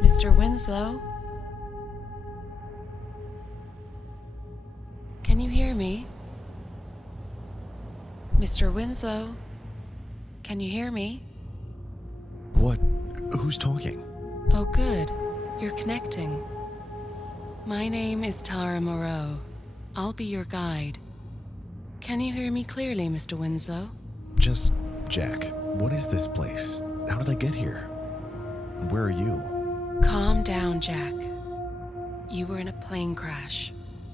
Mr. Winslow? Can you hear me? Mr. Winslow? Can you hear me? What? Who's talking? Oh, good. You're connecting. My name is Tara Moreau. I'll be your guide. Can you hear me clearly, Mr. Winslow? Just Jack. What is this place? How did I get here? Where are you? Calm down, Jack. You were in a plane crash.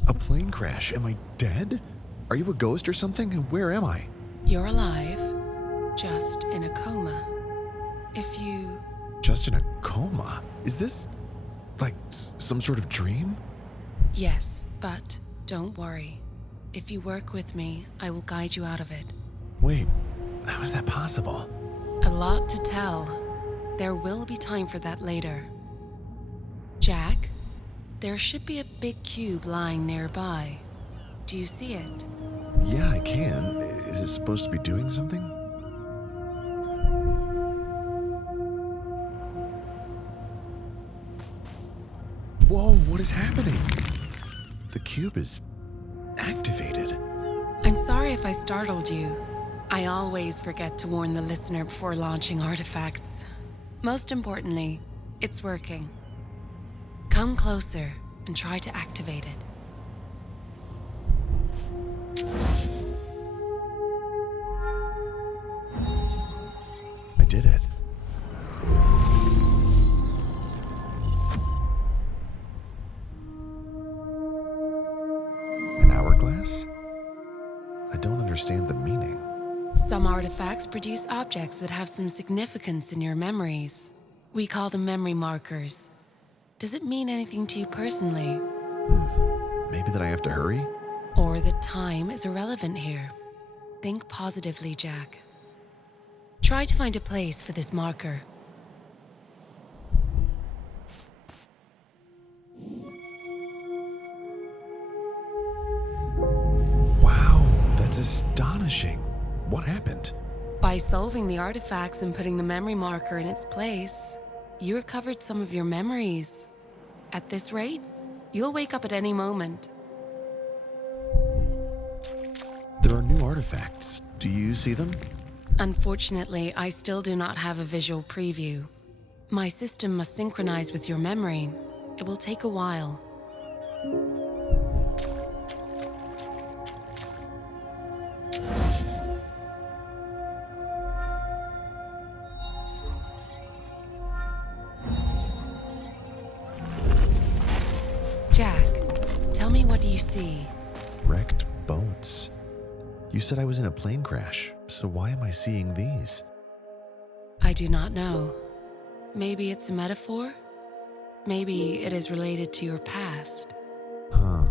A plane crash? Am I dead? Are you a ghost or something? And where am I? You're alive, just in a coma. If you... Just in a coma? Is this like some sort of dream? Yes, but don't worry. If you work with me, I will guide you out of it. Wait, how is that possible? A lot to tell. There will be time for that later. Jack, there should be a big cube lying nearby. Do you see it? Yeah, I can. Is it supposed to be doing something? Whoa, what is happening? The cube is activated. I'm sorry if I startled you. I always forget to warn the listener before launching artifacts. Most importantly, it's working. Come closer and try to activate it. I did it. An hourglass? I don't understand the meaning. Some artifacts produce objects that have some significance in your memories. We call them memory markers. Does it mean anything to you personally? Maybe that I have to hurry? Or that time is irrelevant here? Think positively, Jack. Try to find a place for this marker. Wow, that's astonishing. What happened? By solving the artifacts and putting the memory marker in its place, you recovered some of your memories. At this rate, you'll wake up at any moment. There are new artifacts. Do you see them? Unfortunately, I still do not have a visual preview. My system must synchronize with your memory. It will take a while. Jack, tell me, what do you see? Wrecked boats. You said I was in a plane crash, so why am I seeing these? I do not know. Maybe it's a metaphor? Maybe it is related to your past. Huh.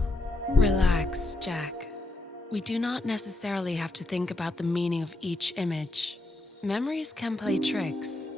Relax, Jack. We do not necessarily have to think about the meaning of each image. Memories can play tricks.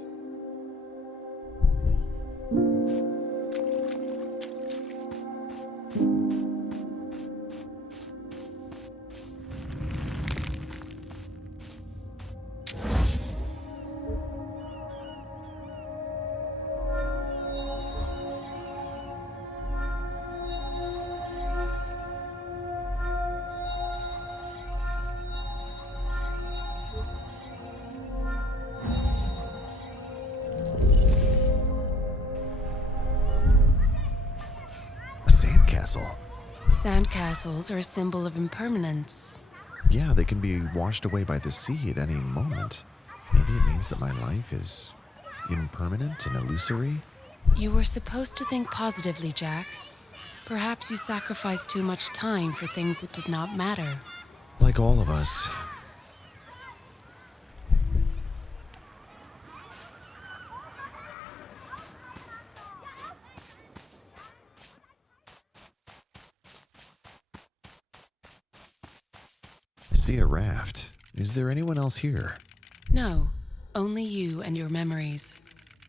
Sandcastle. Sandcastles are a symbol of impermanence. Yeah, they can be washed away by the sea at any moment. Maybe it means that my life is impermanent and illusory? You were supposed to think positively, Jack. Perhaps you sacrificed too much time for things that did not matter. Like all of us. I see a raft. Is there anyone else here? No, only you and your memories.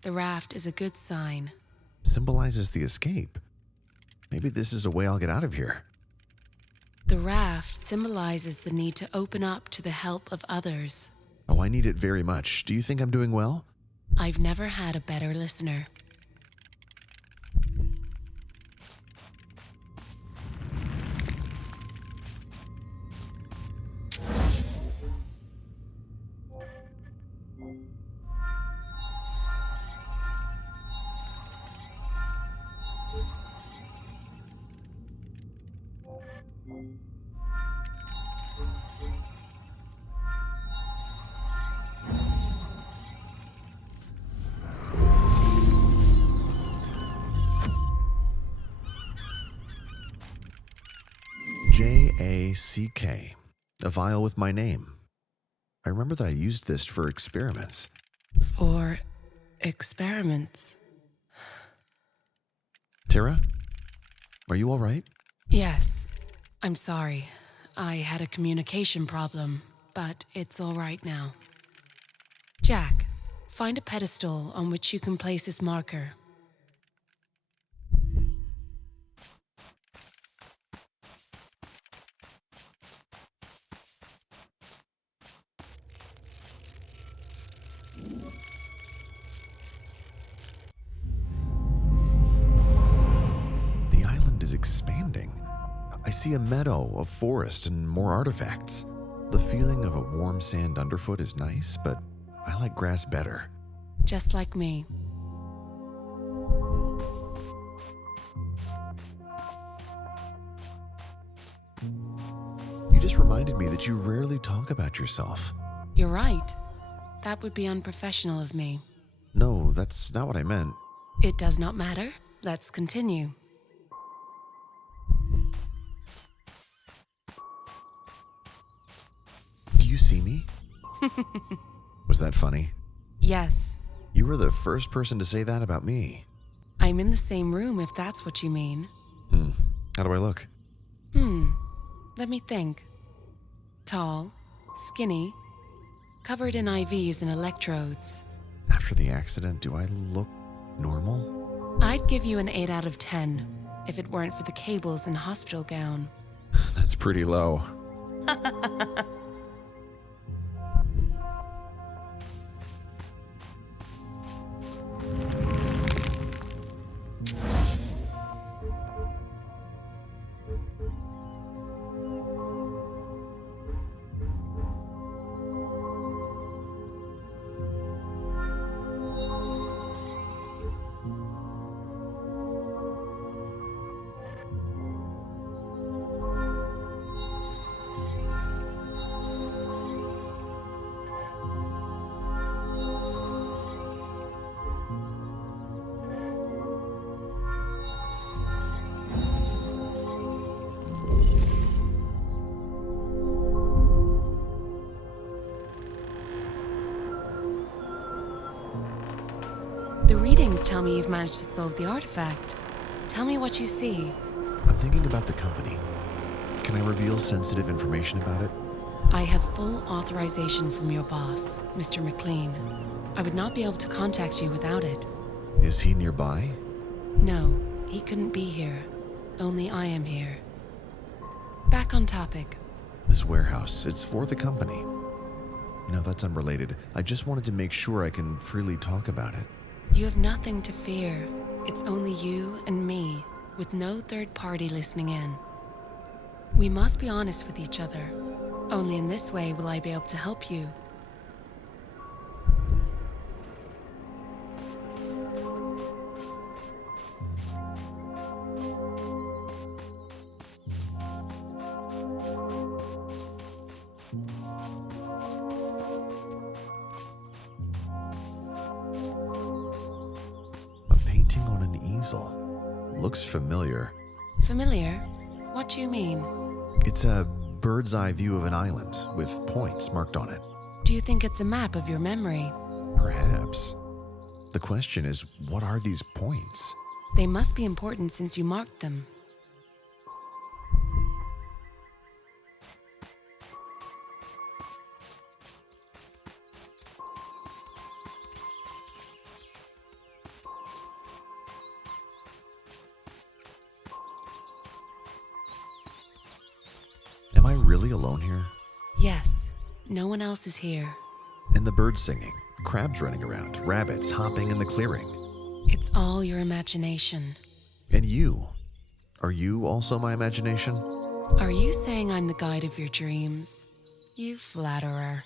The raft is a good sign. Symbolizes the escape. Maybe this is a way I'll get out of here. The raft symbolizes the need to open up to the help of others. Oh, I need it very much. Do you think I'm doing well? I've never had a better listener. Jack, a vial with my name. I remember that I used this for experiments. For experiments? Tara, are you all right? Yes. I'm sorry. I had a communication problem, but it's all right now. Jack, find a pedestal on which you can place this marker. The island is expanding. I see a meadow, a forest, and more artifacts. The feeling of a warm sand underfoot is nice, but I like grass better. Just like me. You just reminded me that you rarely talk about yourself. You're right. That would be unprofessional of me. No, that's not what I meant. It does not matter. Let's continue. Do you see me? Was that funny? Yes. You were the first person to say that about me. I'm in the same room if that's what you mean. How do I look? Let me think. Tall, skinny, covered in IVs and electrodes. After the accident, do I look normal? I'd give you an 8 out of 10 if it weren't for the cables and hospital gown. That's pretty low. The readings tell me you've managed to solve the artifact. Tell me what you see. I'm thinking about the company. Can I reveal sensitive information about it? I have full authorization from your boss, Mr. McLean. I would not be able to contact you without it. Is he nearby? No, he couldn't be here. Only I am here. Back on topic. This warehouse, it's for the company. No, that's unrelated. I just wanted to make sure I can freely talk about it. You have nothing to fear. It's only you and me, with no third party listening in. We must be honest with each other. Only in this way will I be able to help you. A painting on an easel. Looks familiar. Familiar? What do you mean? It's a bird's eye view of an island with points marked on it. Do you think it's a map of your memory? Perhaps. The question is, what are these points? They must be important since you marked them. I really alone here? Yes, no one else is here. And the birds singing, crabs running around, rabbits hopping in the clearing. It's all your imagination. And you. Are you also my imagination? Are you saying I'm the guide of your dreams? You flatterer.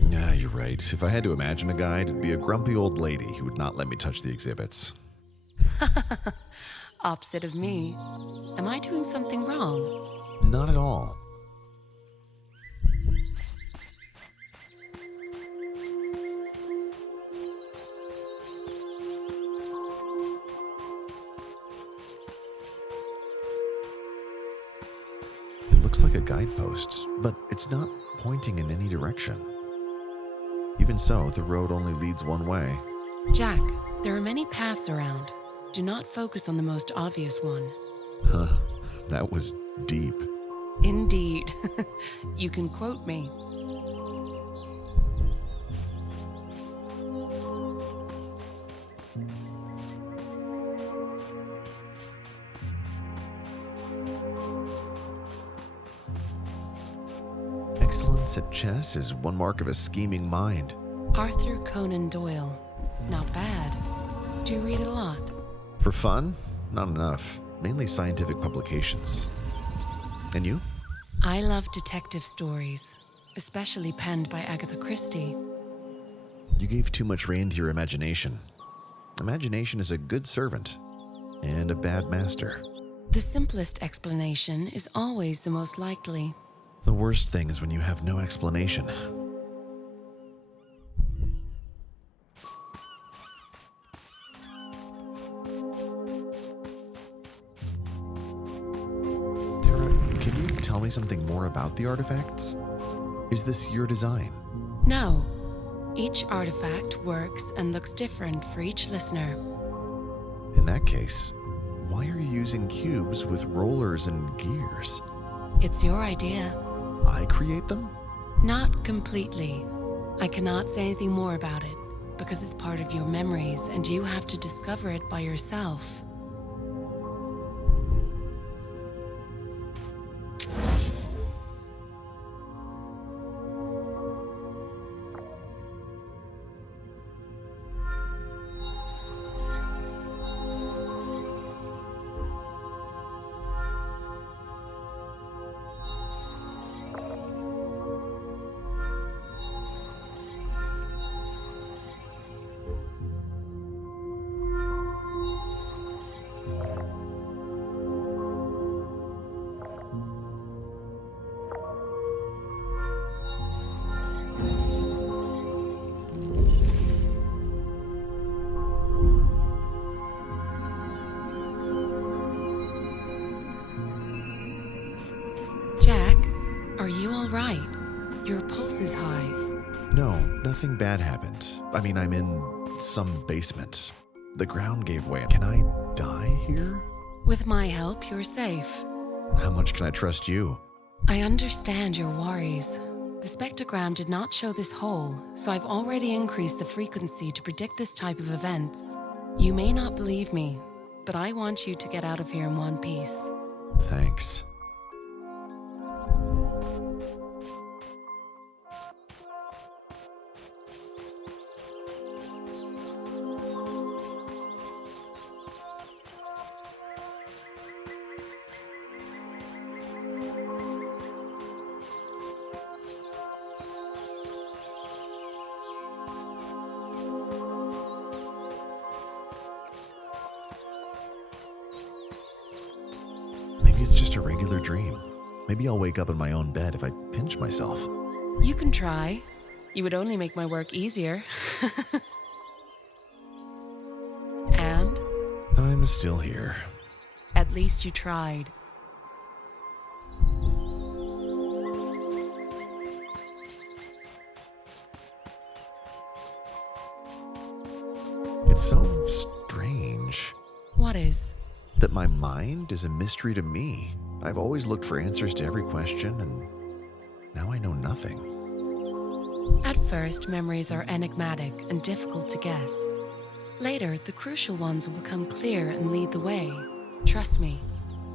Yeah, you're right. If I had to imagine a guide, it'd be a grumpy old lady who would not let me touch the exhibits. Opposite of me. Am I doing something wrong? Not at all. It looks like a guidepost, but it's not pointing in any direction. Even so, the road only leads one way. Jack, there are many paths around. Do not focus on the most obvious one. Huh, that was deep. Indeed. You can quote me. Excellence at chess is one mark of a scheming mind. Arthur Conan Doyle. Not bad. Do you read it a lot? For fun? Not enough. Mainly scientific publications. And you? I love detective stories, especially penned by Agatha Christie. You gave too much rein to your imagination. Imagination is a good servant and a bad master. The simplest explanation is always the most likely. The worst thing is when you have no explanation. Tara, can you tell me something more about the artifacts? Is this your design? No. Each artifact works and looks different for each listener. In that case, why are you using cubes with rollers and gears? It's your idea. I create them? Not completely. I cannot say anything more about it, because it's part of your memories and you have to discover it by yourself. Jack, are you all right? Your pulse is high. No, nothing bad happened. I mean, I'm in some basement. The ground gave way. Can I die here? With my help, you're safe. How much can I trust you? I understand your worries. The spectrogram did not show this hole, so I've already increased the frequency to predict this type of events. You may not believe me, but I want you to get out of here in one piece. Thanks. Maybe it's just a regular dream. Maybe I'll wake up in my own bed if I pinch myself. You can try. You would only make my work easier. And I'm still here. at least you tried. It's so strange What is? that my mind is a mystery to me. I've always looked for answers to every question, and now I know nothing. At first, memories are enigmatic and difficult to guess. Later, the crucial ones will become clear and lead the way. Trust me.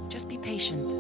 Just be patient.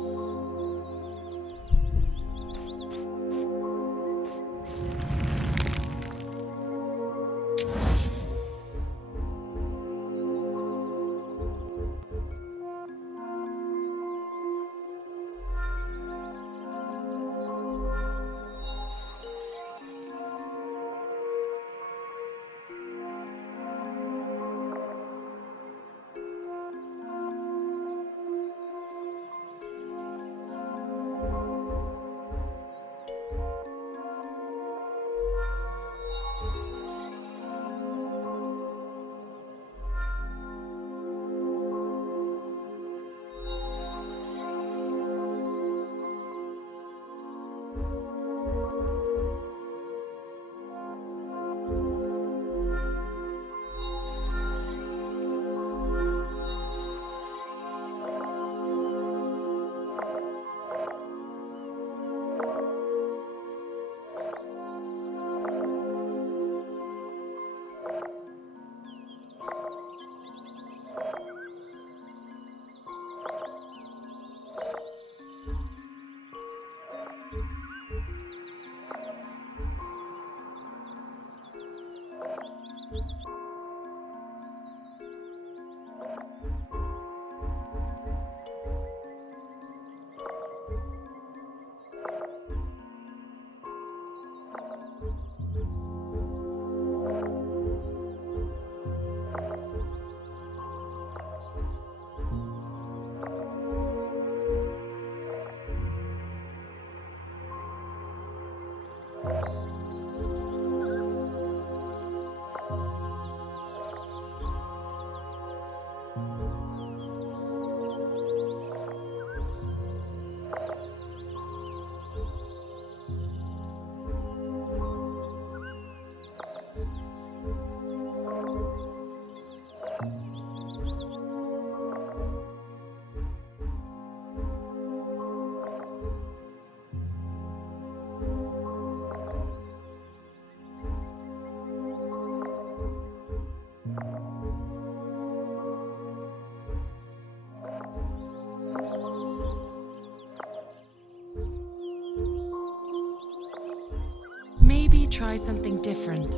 Maybe try something different.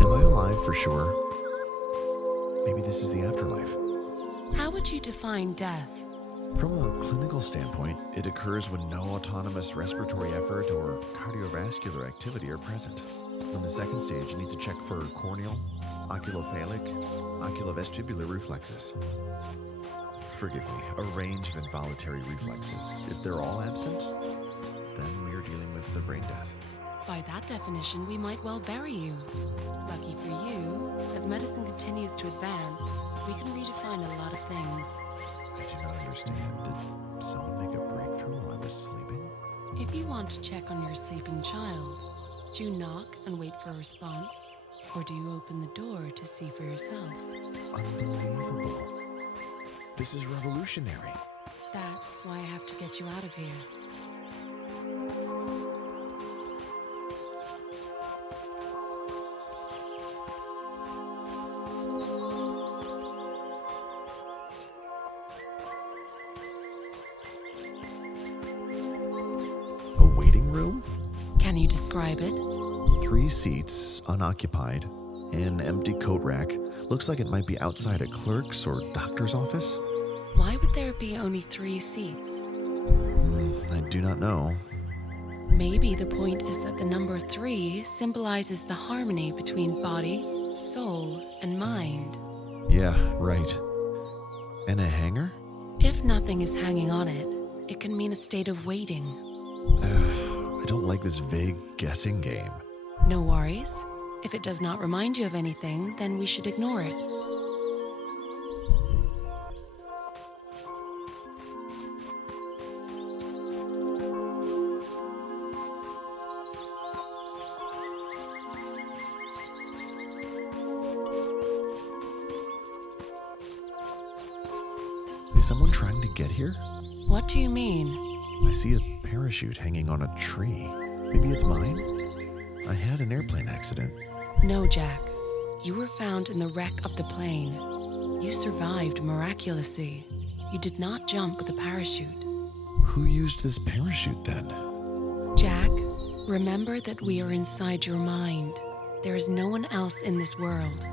Am I alive for sure? Maybe this is the afterlife. How would you define death? From a clinical standpoint, it occurs when no autonomous respiratory effort or cardiovascular activity are present. In the second stage, you need to check for corneal, oculophalic, oculovestibular reflexes. Forgive me, a range of involuntary reflexes. If they're all absent, then we are dealing with the brain death. By that definition, we might well bury you. Lucky for you, as medicine continues to advance, we can redefine a lot of things. I do not understand. Did someone make a breakthrough while I was sleeping? If you want to check on your sleeping child, do you knock and wait for a response? Or do you open the door to see for yourself? Unbelievable. This is revolutionary. That's why I have to get you out of here. A waiting room? Can you describe it? 3 seats, unoccupied, an empty coat rack. Looks like it might be outside a clerk's or doctor's office. Why would there be only 3 seats? I do not know. Maybe the point is that the number 3 symbolizes the harmony between body, soul, and mind. Yeah, right. And a hanger? If nothing is hanging on it, it can mean a state of waiting. I don't like this vague guessing game. No worries. If it does not remind you of anything, then we should ignore it. Is someone trying to get here? What do you mean? I see a parachute hanging on a tree. Maybe it's mine? I had an airplane accident. No, Jack. You were found in the wreck of the plane. You survived miraculously. You did not jump with a parachute. Who used this parachute then? Jack, remember that we are inside your mind. There is no one else in this world.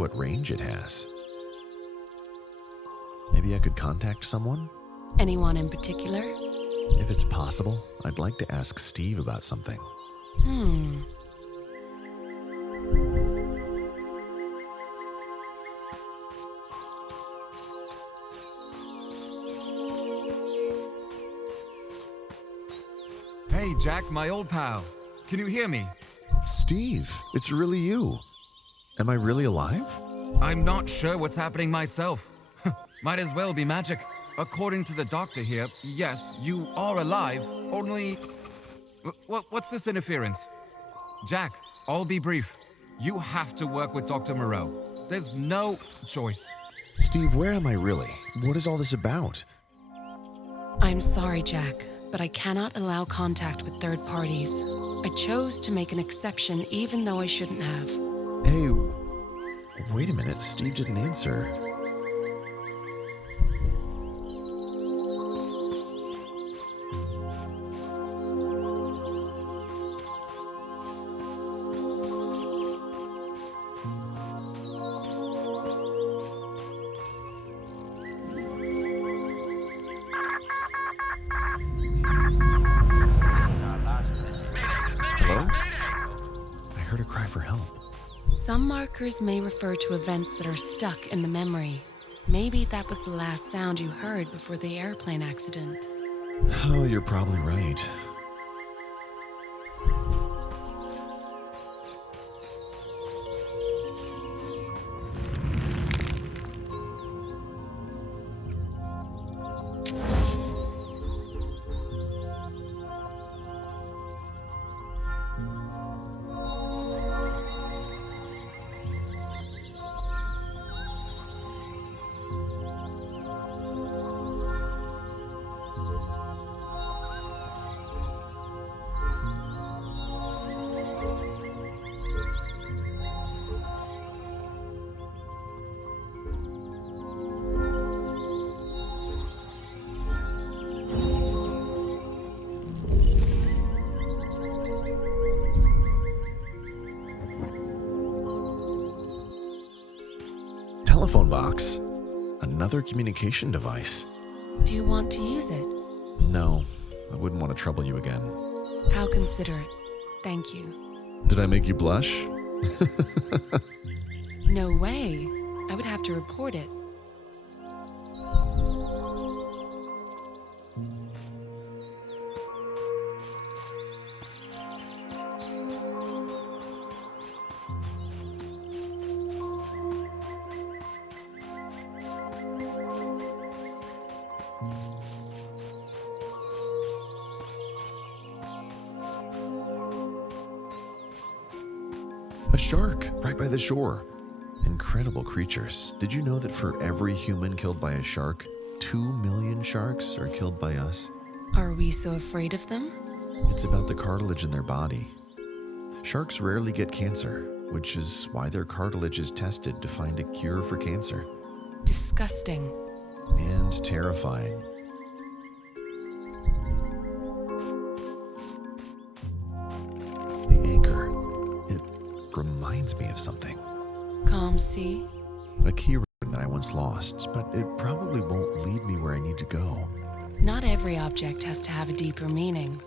what range it has. Maybe I could contact someone? Anyone in particular? If it's possible, I'd like to ask Steve about something. Hey, Jack, my old pal. Can you hear me? Steve, it's really you. Am I really alive? I'm not sure what's happening myself. Might as well be magic. According to the doctor here, yes, you are alive, only... What's this interference? Jack, I'll be brief. You have to work with Dr. Moreau. There's no choice. Steve, where am I really? What is all this about? I'm sorry, Jack, but I cannot allow contact with third parties. I chose to make an exception even though I shouldn't have. Hey, wait a minute, Steve didn't answer. Hello? I heard a cry for help. Some markers may refer to events that are stuck in the memory. Maybe that was the last sound you heard before the airplane accident. Oh, you're probably right. Telephone box. Another communication device. Do you want to use it? No, I wouldn't want to trouble you again. How considerate. Thank you. Did I make you blush? No way. I would have to report it. A shark, right by the shore. Incredible creatures. Did you know that for every human killed by a shark, 2 million sharks are killed by us? Are we so afraid of them? It's about the cartilage in their body. Sharks rarely get cancer, which is why their cartilage is tested to find a cure for cancer. Disgusting. And terrifying. The anchor. It reminds me of something. Calm sea? A key ring that I once lost, but it probably won't lead me where I need to go. Not every object has to have a deeper meaning.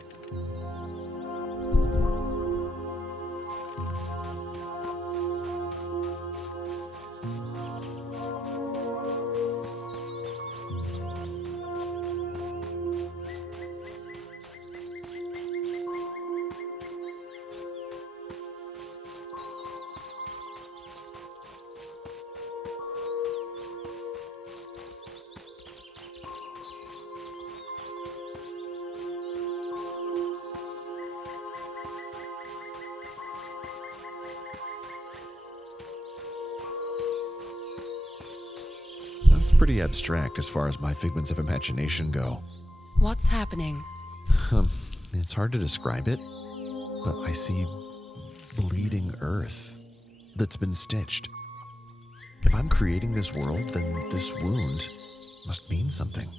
That's pretty abstract as far as my figments of imagination go. What's happening? It's hard to describe it, but I see bleeding earth that's been stitched. If I'm creating this world, then this wound must mean something.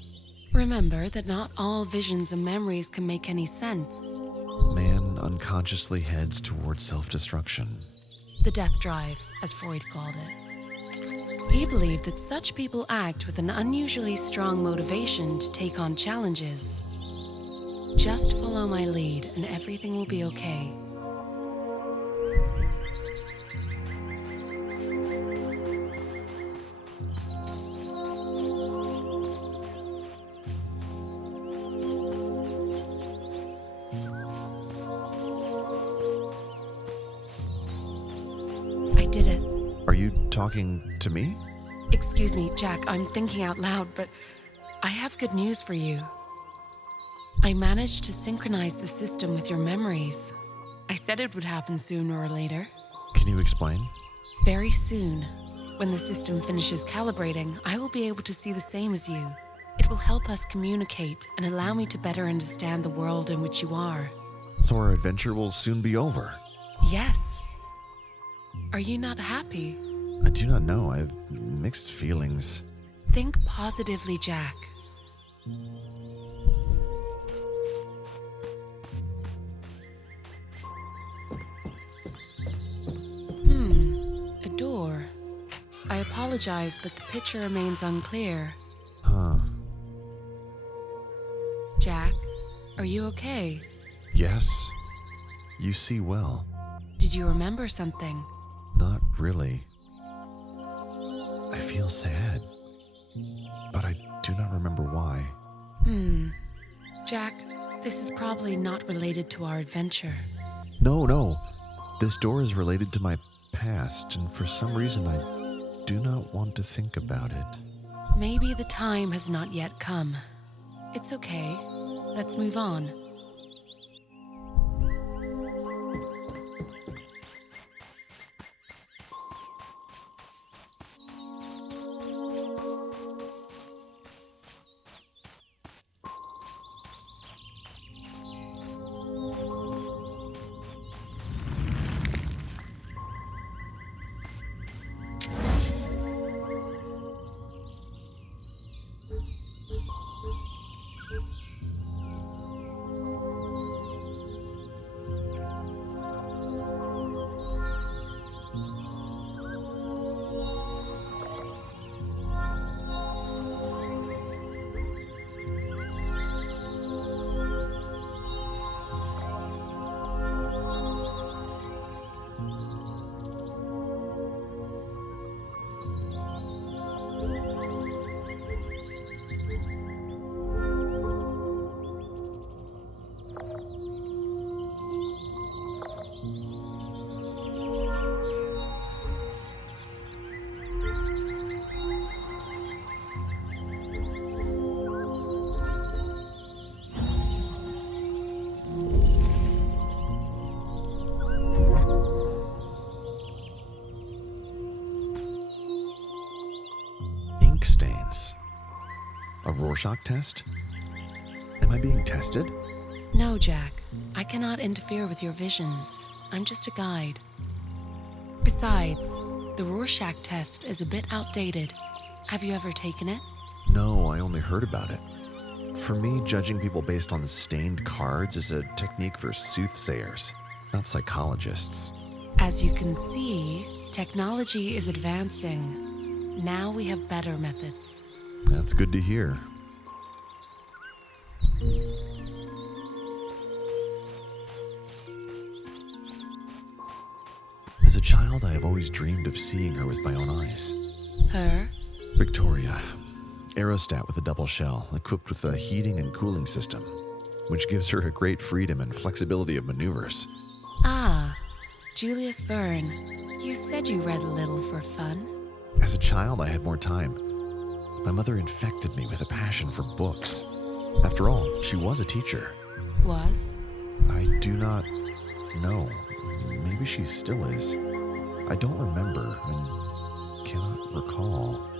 Remember that not all visions and memories can make any sense. Man unconsciously heads towards self-destruction. The death drive, as Freud called it. We believe that such people act with an unusually strong motivation to take on challenges. Just follow my lead and everything will be okay. I did it. Are you talking to me? Excuse me, Jack, I'm thinking out loud, but I have good news for you. I managed to synchronize the system with your memories. I said it would happen sooner or later. Can you explain? Very soon. When the system finishes calibrating, I will be able to see the same as you. It will help us communicate and allow me to better understand the world in which you are. So our adventure will soon be over. Yes. Are you not happy? I do not know. I have mixed feelings. Think positively, Jack. A door. I apologize, but the picture remains unclear. Huh. Jack, are you okay? Yes. You see well. Did you remember something? Not really. I feel sad, but I do not remember why. Jack, this is probably not related to our adventure. No. This door is related to my past, and for some reason I do not want to think about it. Maybe the time has not yet come. It's okay. Let's move on. Ink stains. A Rorschach test? Am I being tested? No, Jack. I cannot interfere with your visions. I'm just a guide. Besides, the Rorschach test is a bit outdated. Have you ever taken it? No, I only heard about it. For me, judging people based on stained cards is a technique for soothsayers, not psychologists. As you can see, technology is advancing. Now we have better methods. That's good to hear. As a child, I have always dreamed of seeing her with my own eyes. Her? Victoria. Aerostat with a double shell, equipped with a heating and cooling system, which gives her a great freedom and flexibility of maneuvers. Ah, Julius Verne. You said you read a little for fun. As a child, I had more time. My mother infected me with a passion for books. After all, she was a teacher. Was? I do not know. Maybe she still is. I don't remember and cannot recall.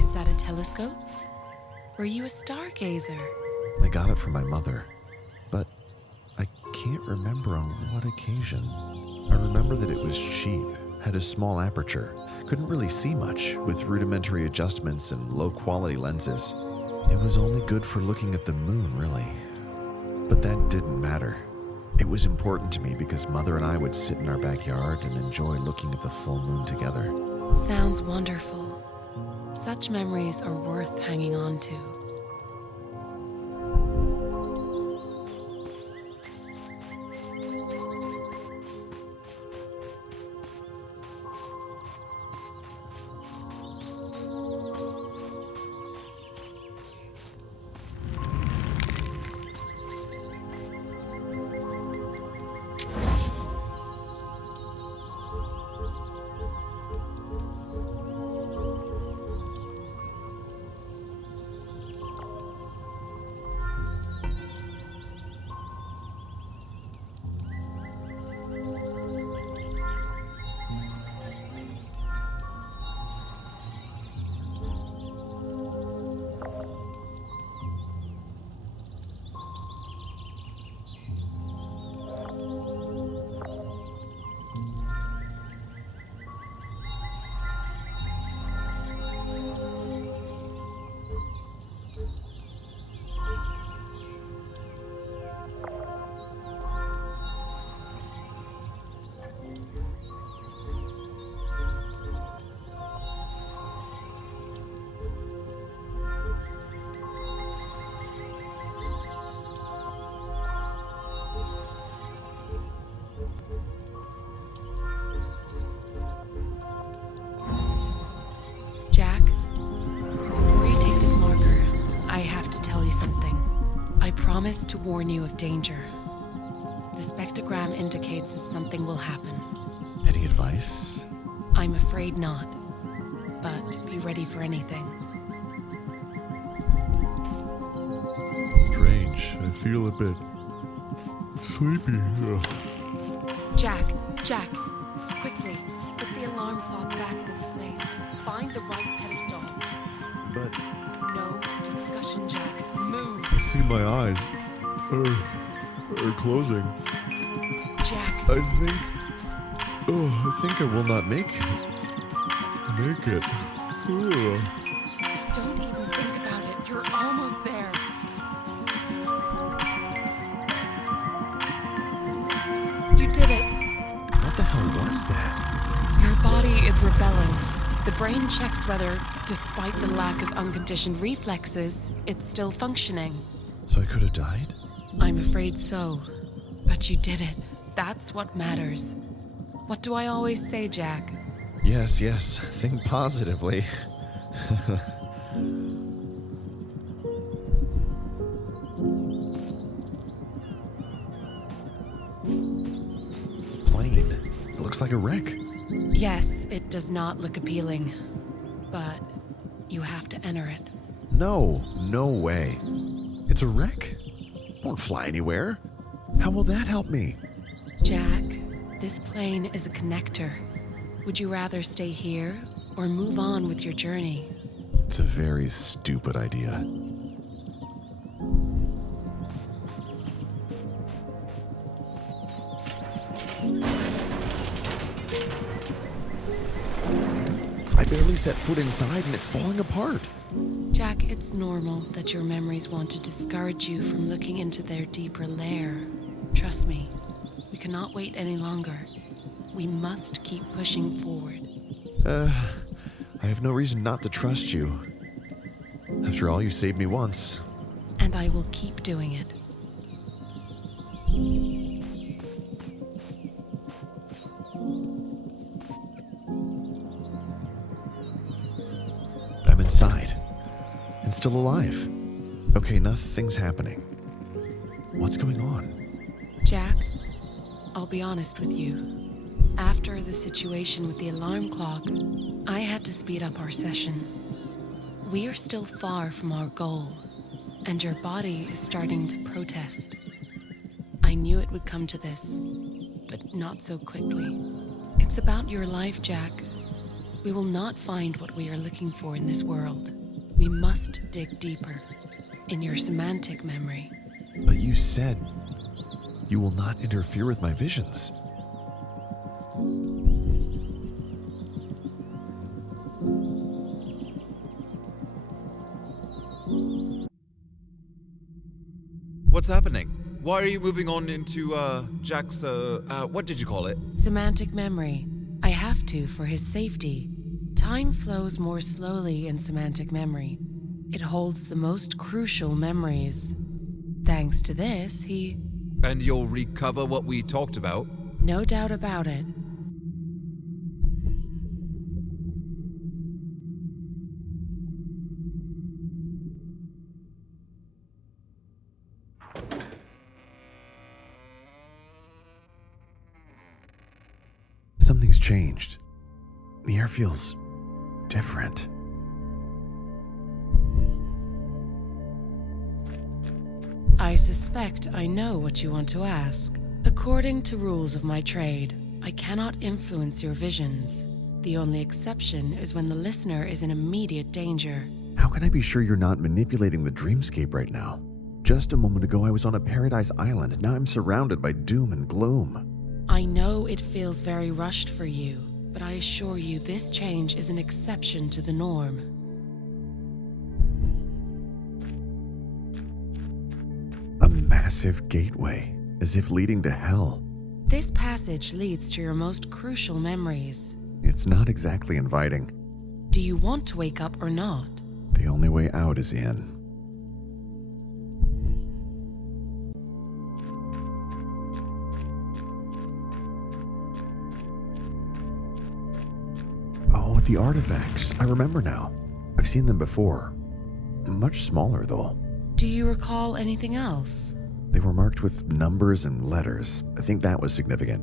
Is that a telescope? Were you a stargazer? I got it from my mother, but I can't remember on what occasion. I remember that it was cheap, had a small aperture, couldn't really see much with rudimentary adjustments and low-quality lenses. It was only good for looking at the moon, really. But that didn't matter. It was important to me because Mother and I would sit in our backyard and enjoy looking at the full moon together. Sounds wonderful. Such memories are worth hanging on to. Jack, before you take this marker, I have to tell you something. I promise to warn you of danger. The spectrogram indicates that something will happen. Any advice? I'm afraid not, but be ready for anything. Strange. I feel a bit sleepy. Jack, quickly, put the alarm clock back in its place. Find the right pedestal. But No discussion, Jack. Move. I see my eyes are closing. Jack, I think I will not make it. Ugh. don't even think about it. You're almost there. You did it. What the hell was that? Your body is rebelling. The brain checks whether, despite the lack of unconditioned reflexes, it's still functioning. So I could have died? I'm afraid so. But you did it. That's what matters. What do I always say, Jack? Yes. Think positively. Plane. It looks like a wreck. Yes, it does not look appealing. But you have to enter it. No way. It's a wreck. Won't fly anywhere. How will that help me? Jack, this plane is a connector. Would you rather stay here or move on with your journey? It's a very stupid idea. I barely set foot inside and it's falling apart. Jack, it's normal that your memories want to discourage you from looking into their deeper lair. Trust me, we cannot wait any longer. We must keep pushing forward. I have no reason not to trust you. After all, you saved me once. And I will keep doing it. I'm inside. And still alive. Okay, nothing's happening. What's going on? Jack, I'll be honest with you. After the situation with the alarm clock, I had to speed up our session. We are still far from our goal, and your body is starting to protest. I knew it would come to this, but not so quickly. It's about your life, Jack. We will not find what we are looking for in this world. We must dig deeper in your semantic memory. But you said you will not interfere with my visions. What's happening? Why are you moving on into, Jack's, what did you call it? Semantic memory. I have to for his safety. Time flows more slowly in semantic memory. It holds the most crucial memories. Thanks to this, he... And you'll recover what we talked about? No doubt about it. Something's changed. The air feels different. I suspect I know what you want to ask. According to rules of my trade, I cannot influence your visions. The only exception is when the listener is in immediate danger. How can I be sure you're not manipulating the dreamscape right now? Just a moment ago I was on a paradise island. Now I'm surrounded by doom and gloom. I know it feels very rushed for you, but I assure you this change is an exception to the norm. A massive gateway, as if leading to hell. This passage leads to your most crucial memories. It's not exactly inviting. Do you want to wake up or not? The only way out is in. Oh, the artifacts. I remember now. I've seen them before. Much smaller, though. Do you recall anything else? They were marked with numbers and letters. I think that was significant.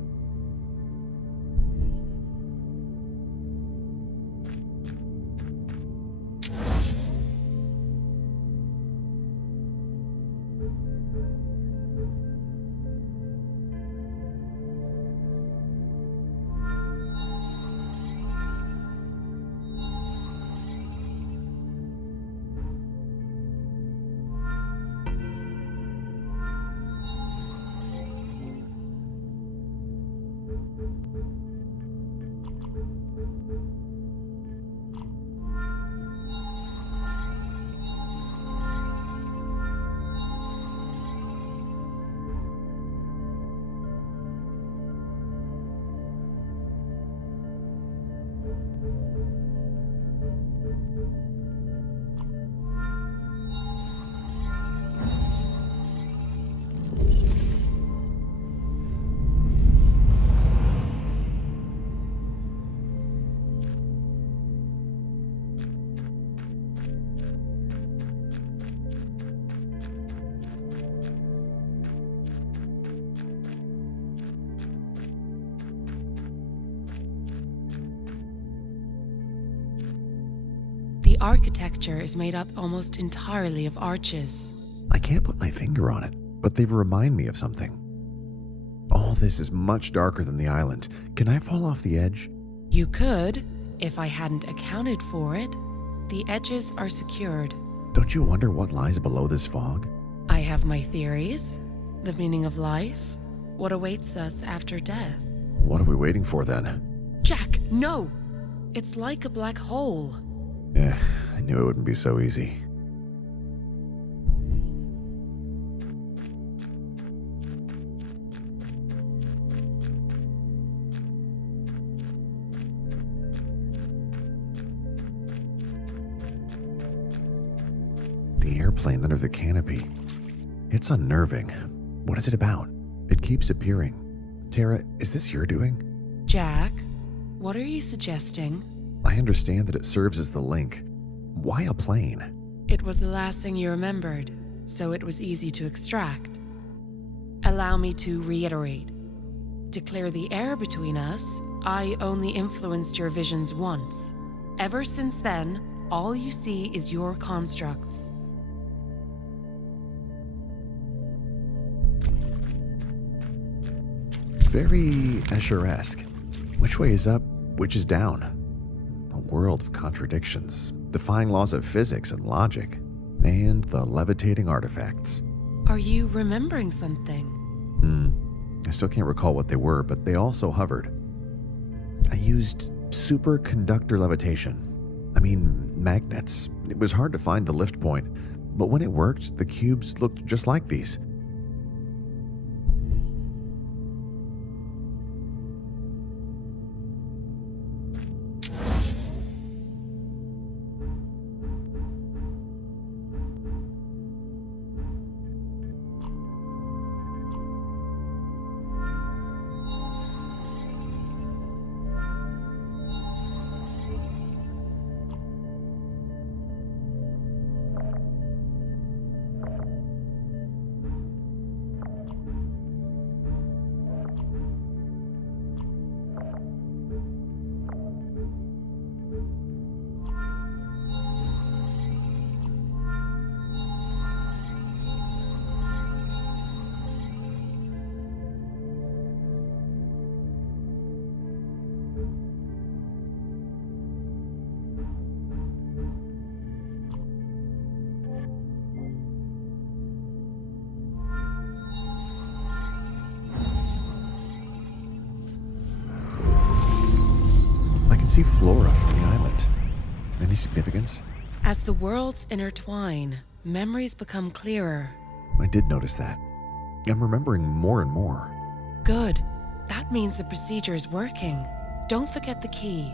The architecture is made up almost entirely of arches. I can't put my finger on it, but they remind me of something. All this is much darker than the island. Can I fall off the edge? You could, if I hadn't accounted for it. The edges are secured. Don't you wonder what lies below this fog? I have my theories. The meaning of life. What awaits us after death. What are we waiting for then? Jack, no! It's like a black hole. I knew it wouldn't be so easy. The airplane under the canopy. It's unnerving. What is it about? It keeps appearing. Tara, is this your doing? Jack, what are you suggesting? I understand that it serves as the link. Why a plane? It was the last thing you remembered, so it was easy to extract. Allow me to reiterate. To clear the air between us, I only influenced your visions once. Ever since then, all you see is your constructs. Very Escher-esque. Which way is up, which is down? A world of contradictions. defying laws of physics and logic, and the levitating artifacts. Are you remembering something? I still can't recall what they were, but they also hovered. I used superconductor levitation. I mean, magnets. It was hard to find the lift point, but when it worked, the cubes looked just like these. I can see flora from the island. Any significance? As the worlds intertwine, memories become clearer. I did notice that. I'm remembering more and more. Good. That means the procedure is working. Don't forget the key.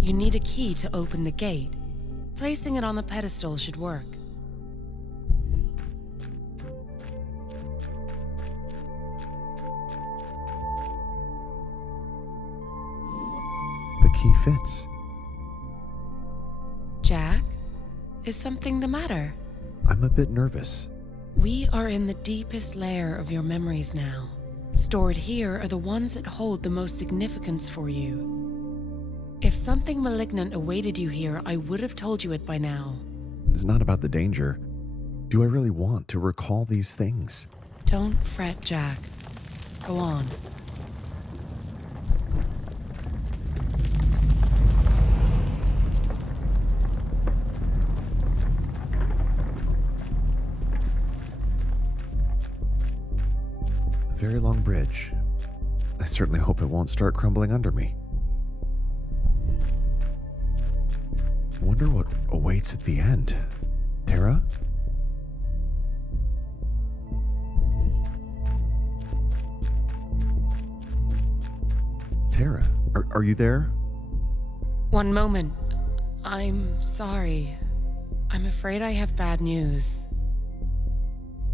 You need a key to open the gate. Placing it on the pedestal should work. The key fits. Jack, is something the matter? I'm a bit nervous. We are in the deepest layer of your memories now. Stored here are the ones that hold the most significance for you. If something malignant awaited you here, I would have told you it by now. It's not about the danger. Do I really want to recall these things? Don't fret, Jack. Go on. A very long bridge. I certainly hope it won't start crumbling under me. Wonder what awaits at the end. Tara? Tara, are you there? One moment. I'm sorry. I'm afraid I have bad news.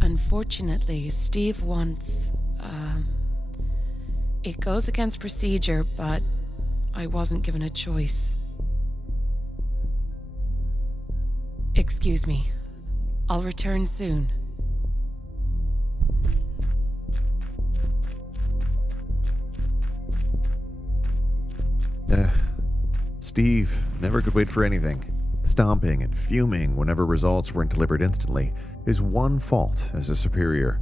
Unfortunately, Steve wants, it goes against procedure, but I wasn't given a choice. Excuse me. I'll return soon. Steve never could wait for anything. Stomping and fuming whenever results weren't delivered instantly is one fault as a superior.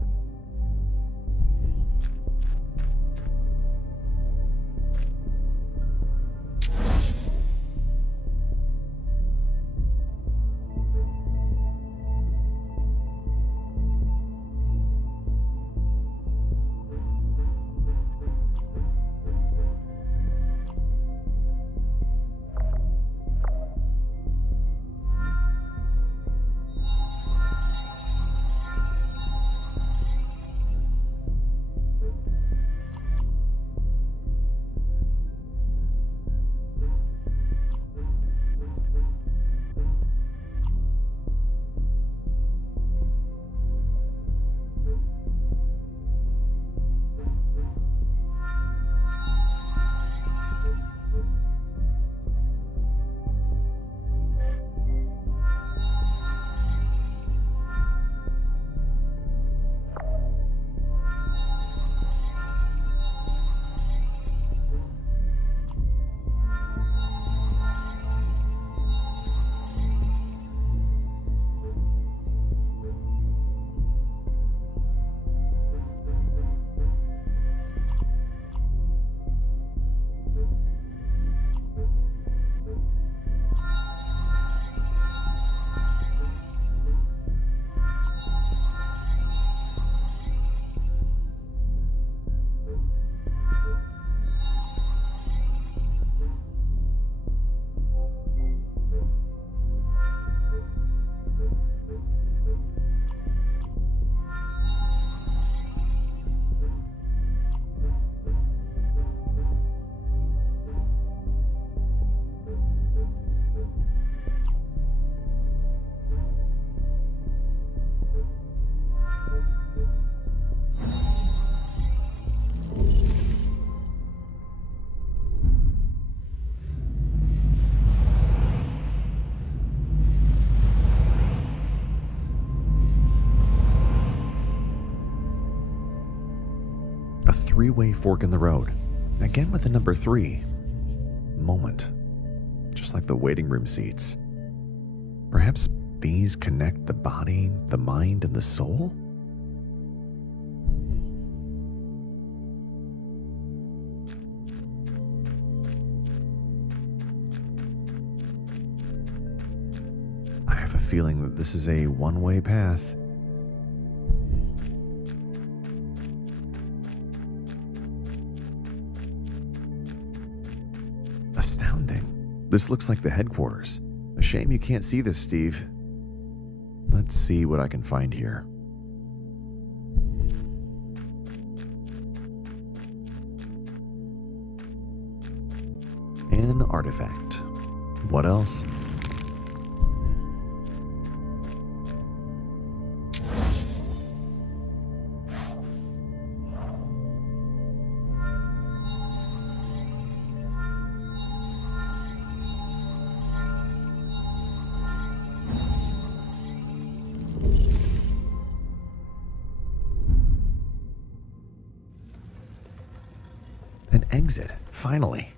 three-way fork in the road, again with the number 3. Moment. Just like the waiting room seats. Perhaps these connect the body, the mind, and the soul? I have a feeling that this is a one-way path. Astounding. This looks like the headquarters. A shame you can't see this, Steve. Let's see what I can find here. An artifact. What else? An exit, finally.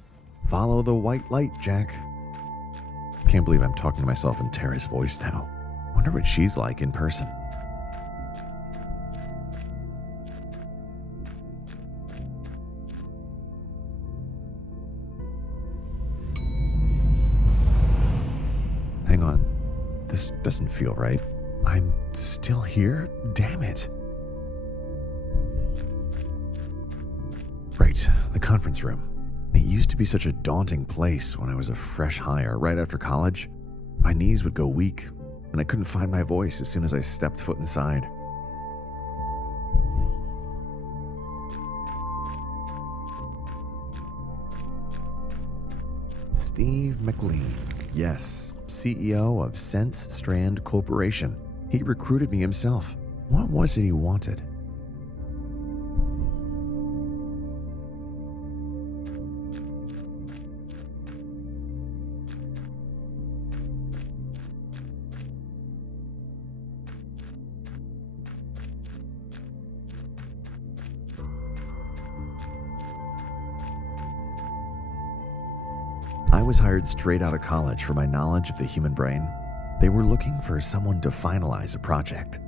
Follow the white light, Jack. Can't believe I'm talking to myself in Tara's voice now. Wonder what she's like in person. Hang on. This doesn't feel right. I'm still here? Damn it. Right, the conference room. It used to be such a daunting place when I was a fresh hire right after college. My knees would go weak, and I couldn't find my voice as soon as I stepped foot inside. Steve McLean, yes, CEO of Sense Strand Corporation. He recruited me himself. What was it he wanted? I was hired straight out of college for my knowledge of the human brain. They were looking for someone to finalize a project.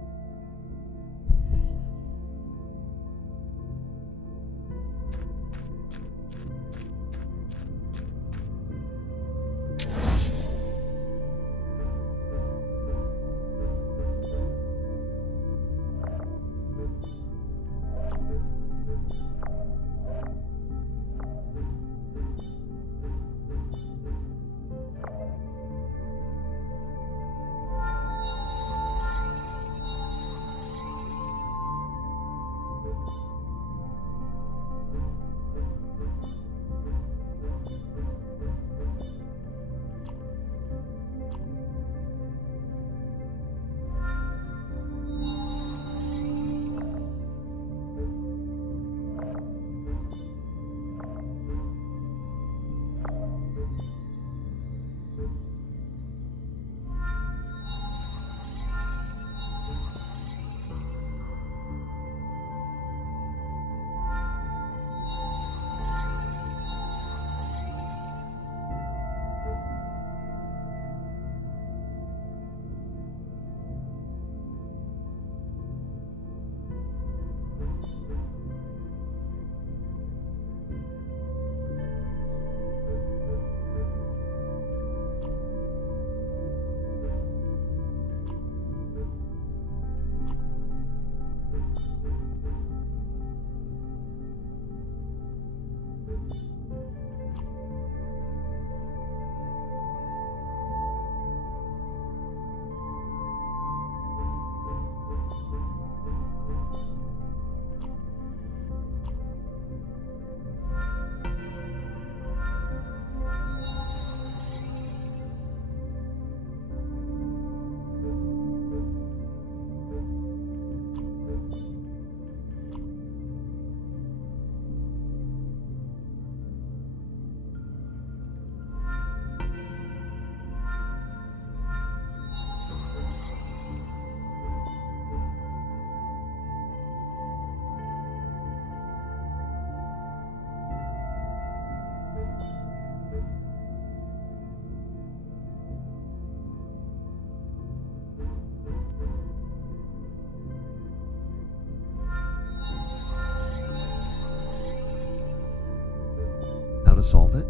how to solve it?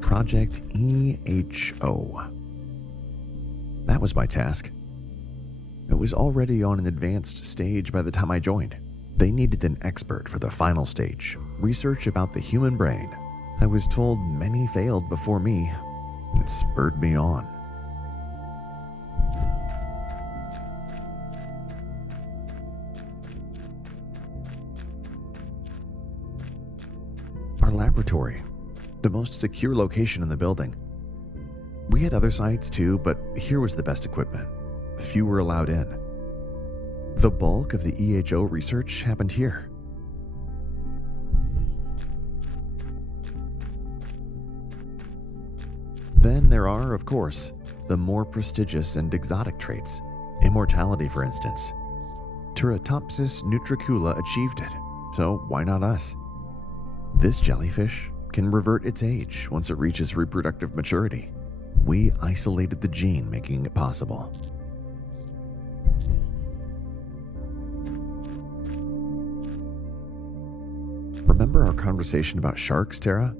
Project EHO. That was my task. It was already on an advanced stage by the time I joined. They needed an expert for the final stage, research about the human brain. I was told many failed before me. It spurred me on. Our laboratory, the most secure location in the building. We had other sites too, but here was the best equipment. Few were allowed in. The bulk of the EHO research happened here. Then there are, of course, the more prestigious and exotic traits. Immortality, for instance. Teratopsis nutricula achieved it, so why not us? This jellyfish can revert its age once it reaches reproductive maturity. We isolated the gene, making it possible. Remember our conversation about sharks, Tara?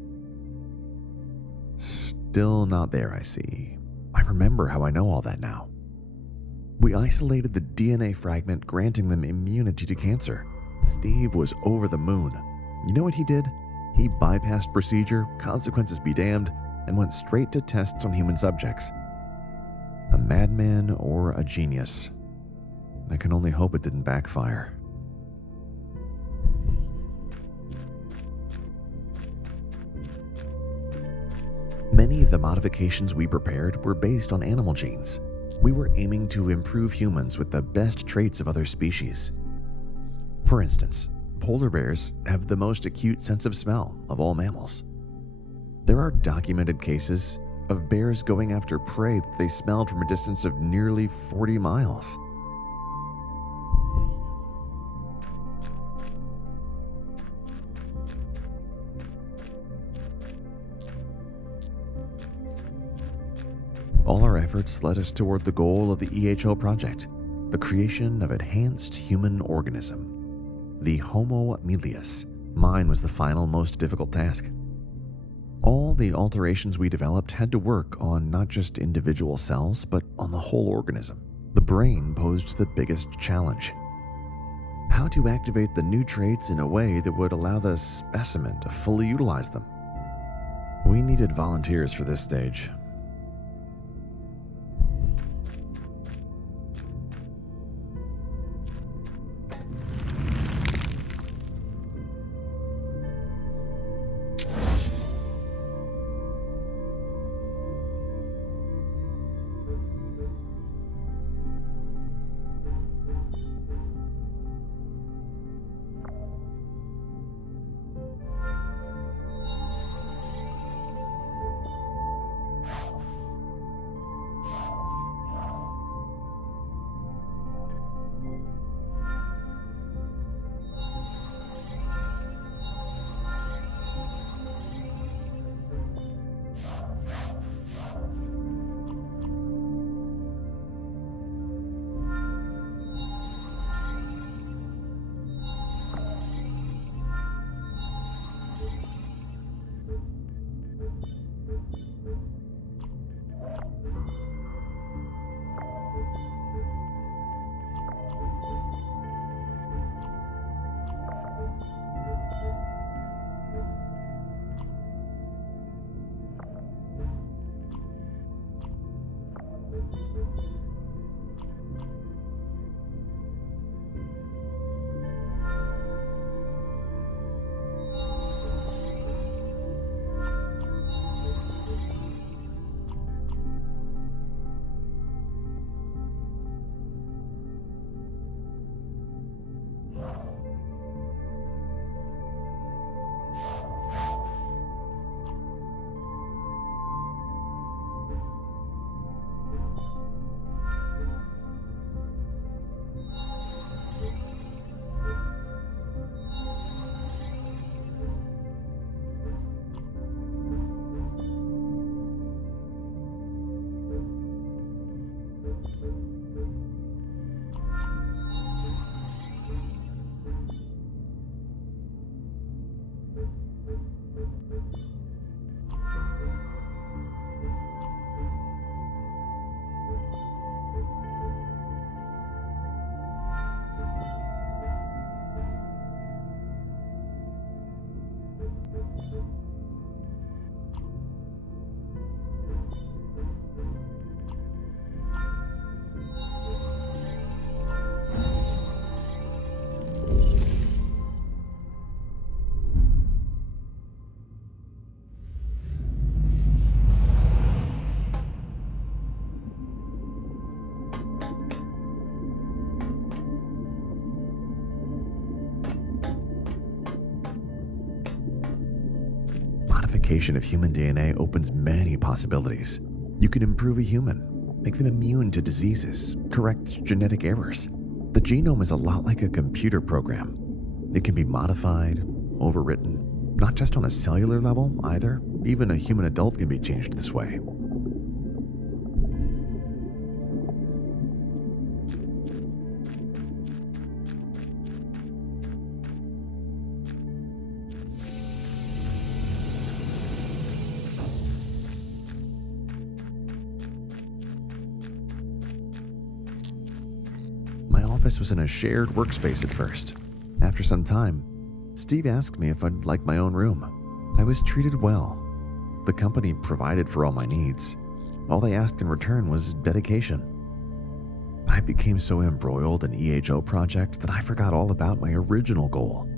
Still not there, I see. I remember how I know all that now. We isolated the DNA fragment, granting them immunity to cancer. Steve was over the moon. You know what he did? He bypassed procedure, consequences be damned, and went straight to tests on human subjects. A madman or a genius. I can only hope it didn't backfire. Many of the modifications we prepared were based on animal genes. We were aiming to improve humans with the best traits of other species. For instance, polar bears have the most acute sense of smell of all mammals. There are documented cases of bears going after prey that they smelled from a distance of nearly 40 miles. All our efforts led us toward the goal of the EHO project, the creation of enhanced human organism, the Homo milius. Mine was the final, most difficult task. All the alterations we developed had to work on not just individual cells, but on the whole organism. The brain posed the biggest challenge. How to activate the new traits in a way that would allow the specimen to fully utilize them. We needed volunteers for this stage. Modification of human DNA opens many possibilities. You can improve a human, make them immune to diseases, correct genetic errors. The genome is a lot like a computer program. It can be modified, overwritten, not just on a cellular level either. Even a human adult can be changed this way. My office was in a shared workspace at first. After some time, Steve asked me if I'd like my own room. I was treated well. The company provided for all my needs. All they asked in return was dedication. I became so embroiled in EHO project that I forgot all about my original goal.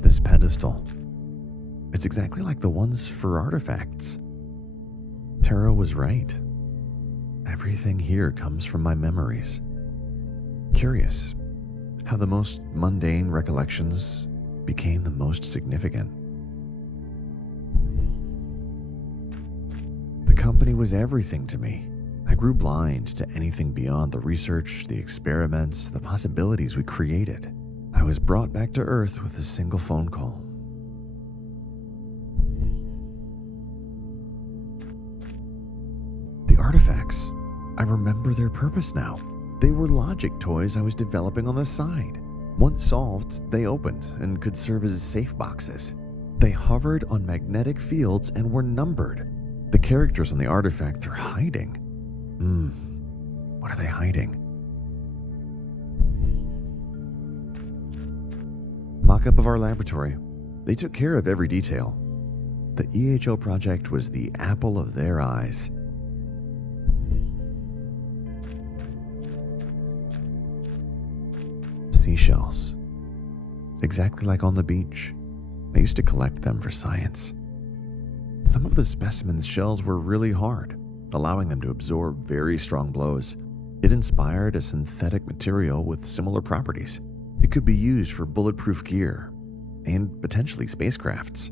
This pedestal, it's exactly like the ones for artifacts. Tara was right. Everything here comes from my memories. Curious how the most mundane recollections became the most significant. The company was everything to me. I grew blind to anything beyond the research, the experiments, the possibilities we created. I was brought back to Earth with a single phone call. The artifacts, I remember their purpose now. They were logic toys I was developing on the side. Once solved, they opened and could serve as safe boxes. They hovered on magnetic fields and were numbered. The characters on the artifact are hiding. What are they hiding? Mock-up of our laboratory. They took care of every detail. The EHO project was the apple of their eyes. Seashells. Exactly like on the beach. I used to collect them for science. Some of the specimens' shells were really hard, allowing them to absorb very strong blows. It inspired a synthetic material with similar properties. It could be used for bulletproof gear and potentially spacecrafts.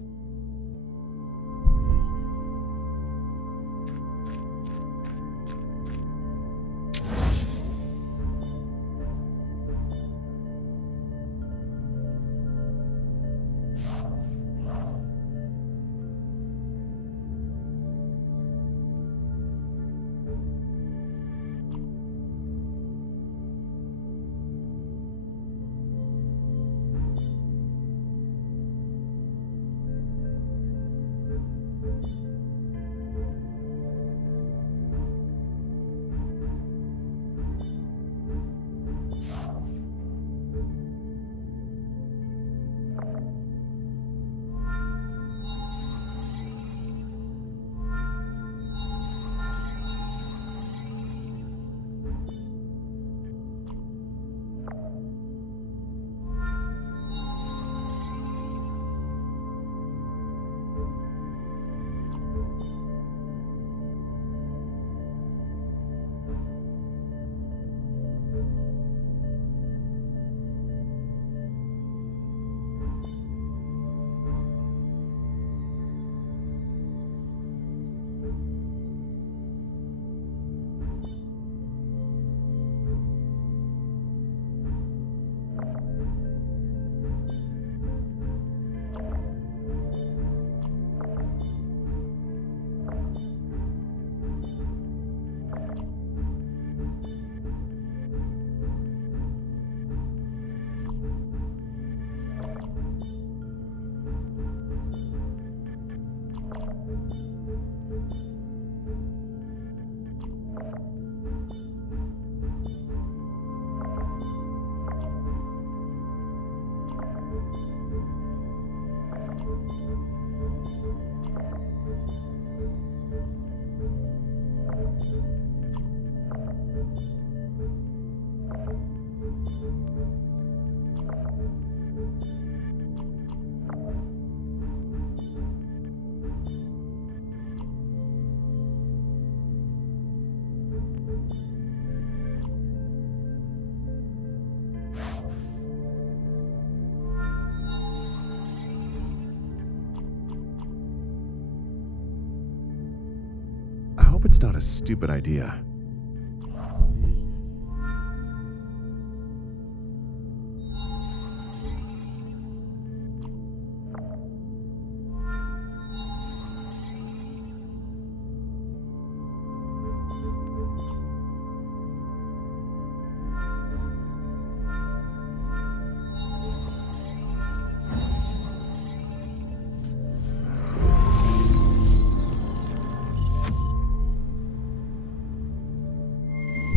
I hope it's not a stupid idea.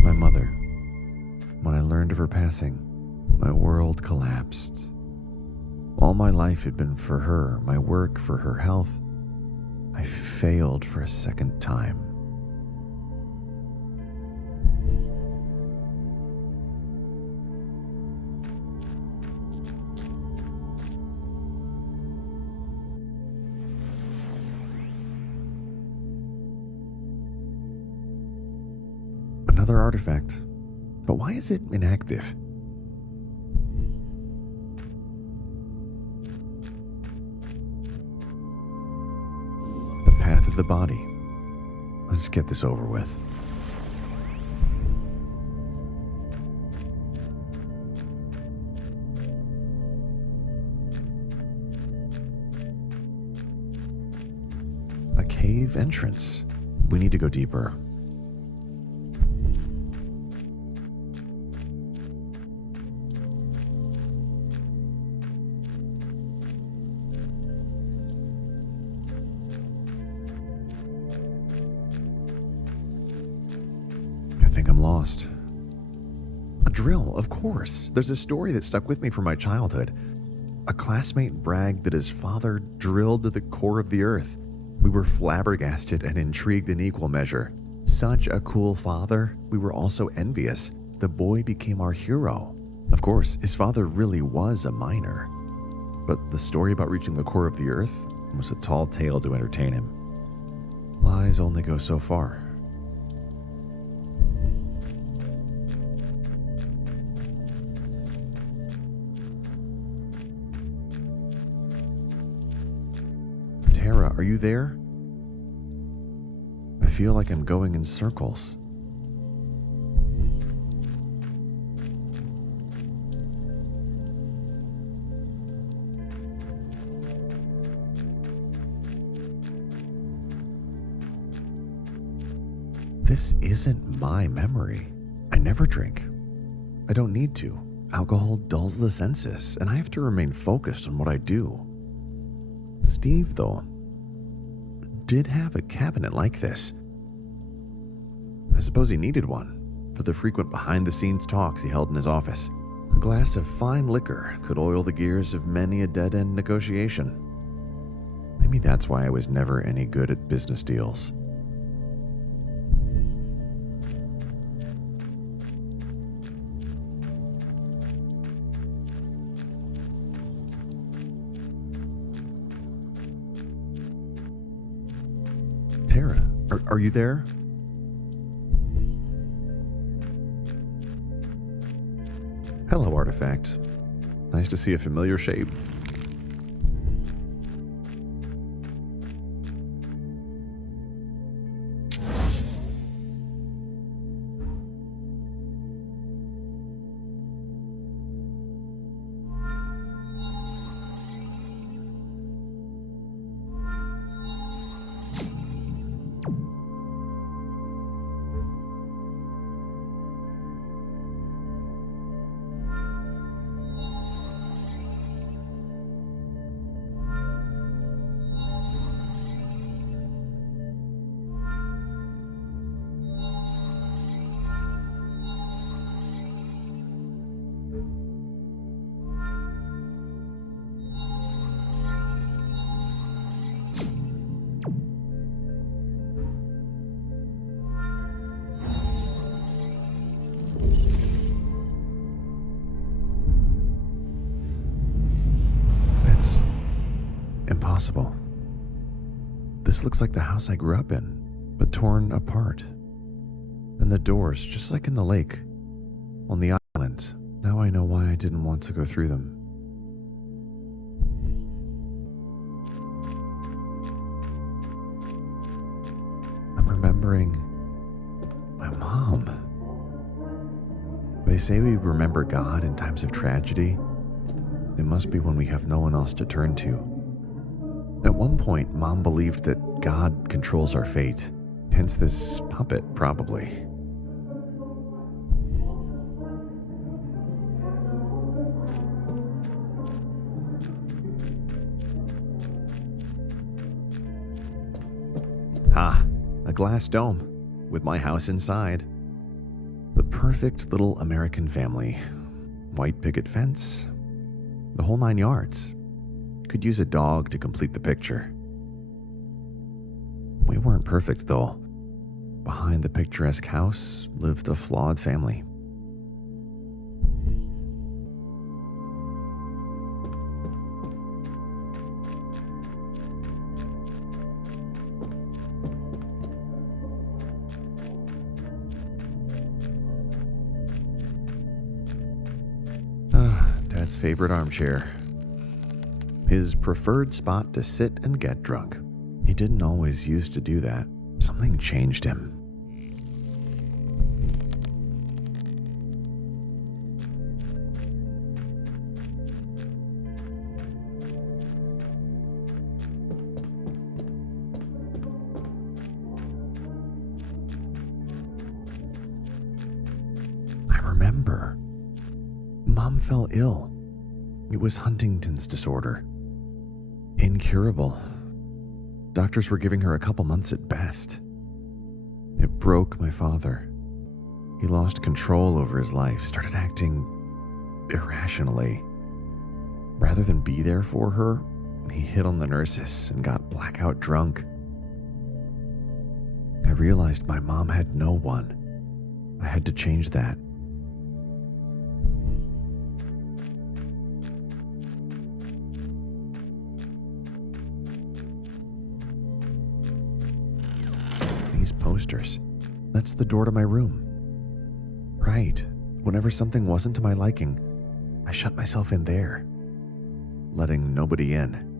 My mother. When I learned of her passing, my world collapsed. All my life had been for her, my work for her health. I failed for a second time. Another artifact. But why is it inactive? The path of the body. Let's get this over with. A cave entrance. We need to go deeper. I think I'm lost. A drill, of course. There's a story that stuck with me from my childhood. A classmate bragged that his father drilled to the core of the earth. We were flabbergasted and intrigued in equal measure. Such a cool father, we were also envious. The boy became our hero. Of course, his father really was a miner. But the story about reaching the core of the earth was a tall tale to entertain him. Lies only go so far. Tara, are you there? I feel like I'm going in circles. This isn't my memory. I never drink. I don't need to. Alcohol dulls the senses, and I have to remain focused on what I do. Steve, though, did have a cabinet like this. I suppose he needed one for the frequent behind-the-scenes talks he held in his office. A glass of fine liquor could oil the gears of many a dead-end negotiation. Maybe that's why I was never any good at business deals. Tara, are you there? Hello, artifact. Nice to see a familiar shape. possible? This looks like the house I grew up in, but torn apart. And the doors, just like in the lake, on the island. Now I know why I didn't want to go through them. I'm remembering my mom. They say we remember God in times of tragedy. It must be when we have no one else to turn to. At one point, Mom believed that God controls our fate, hence this puppet, probably. A glass dome with my house inside. The perfect little American family. White picket fence. The whole 9 yards. Could use a dog to complete the picture. We weren't perfect, though. Behind the picturesque house lived a flawed family. Dad's favorite armchair. His preferred spot to sit and get drunk. He didn't always used to do that. Something changed him. I remember. Mom fell ill. It was Huntington's disorder. Incurable. Doctors were giving her a couple months at best. It broke my father. He lost control over his life, started acting irrationally. Rather than be there for her, he hit on the nurses and got blackout drunk. I realized my mom had no one. I had to change that. These posters. That's the door to my room. Right. Whenever something wasn't to my liking, I shut myself in there, letting nobody in.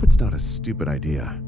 hope it's not a stupid idea.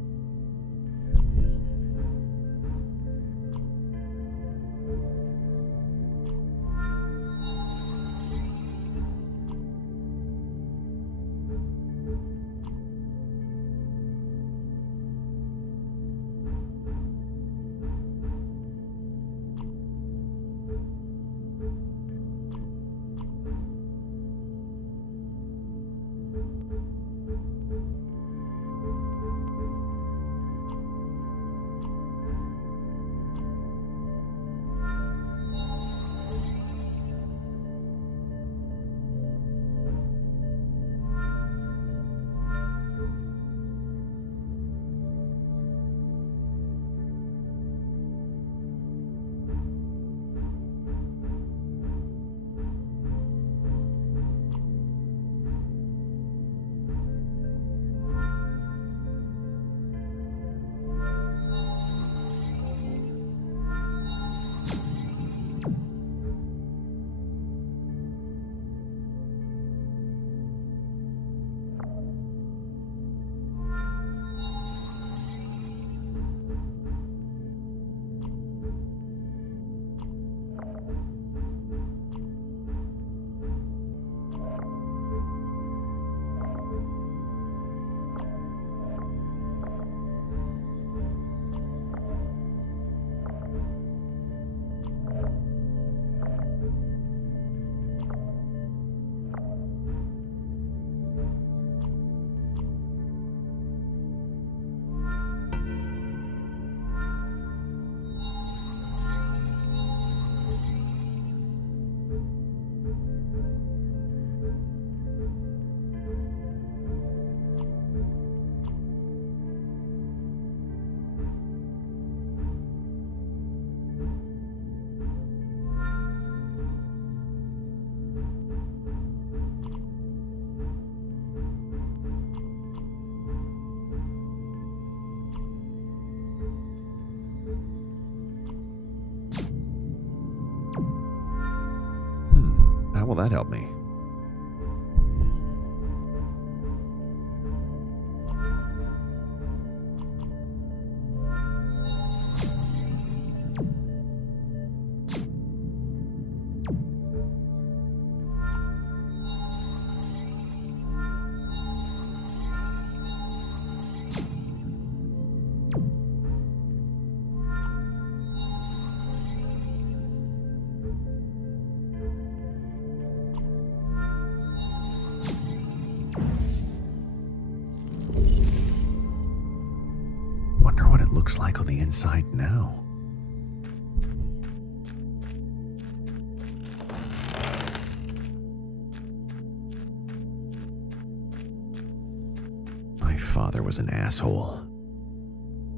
How will that help me? Wonder what it looks like on the inside now. My father was an asshole.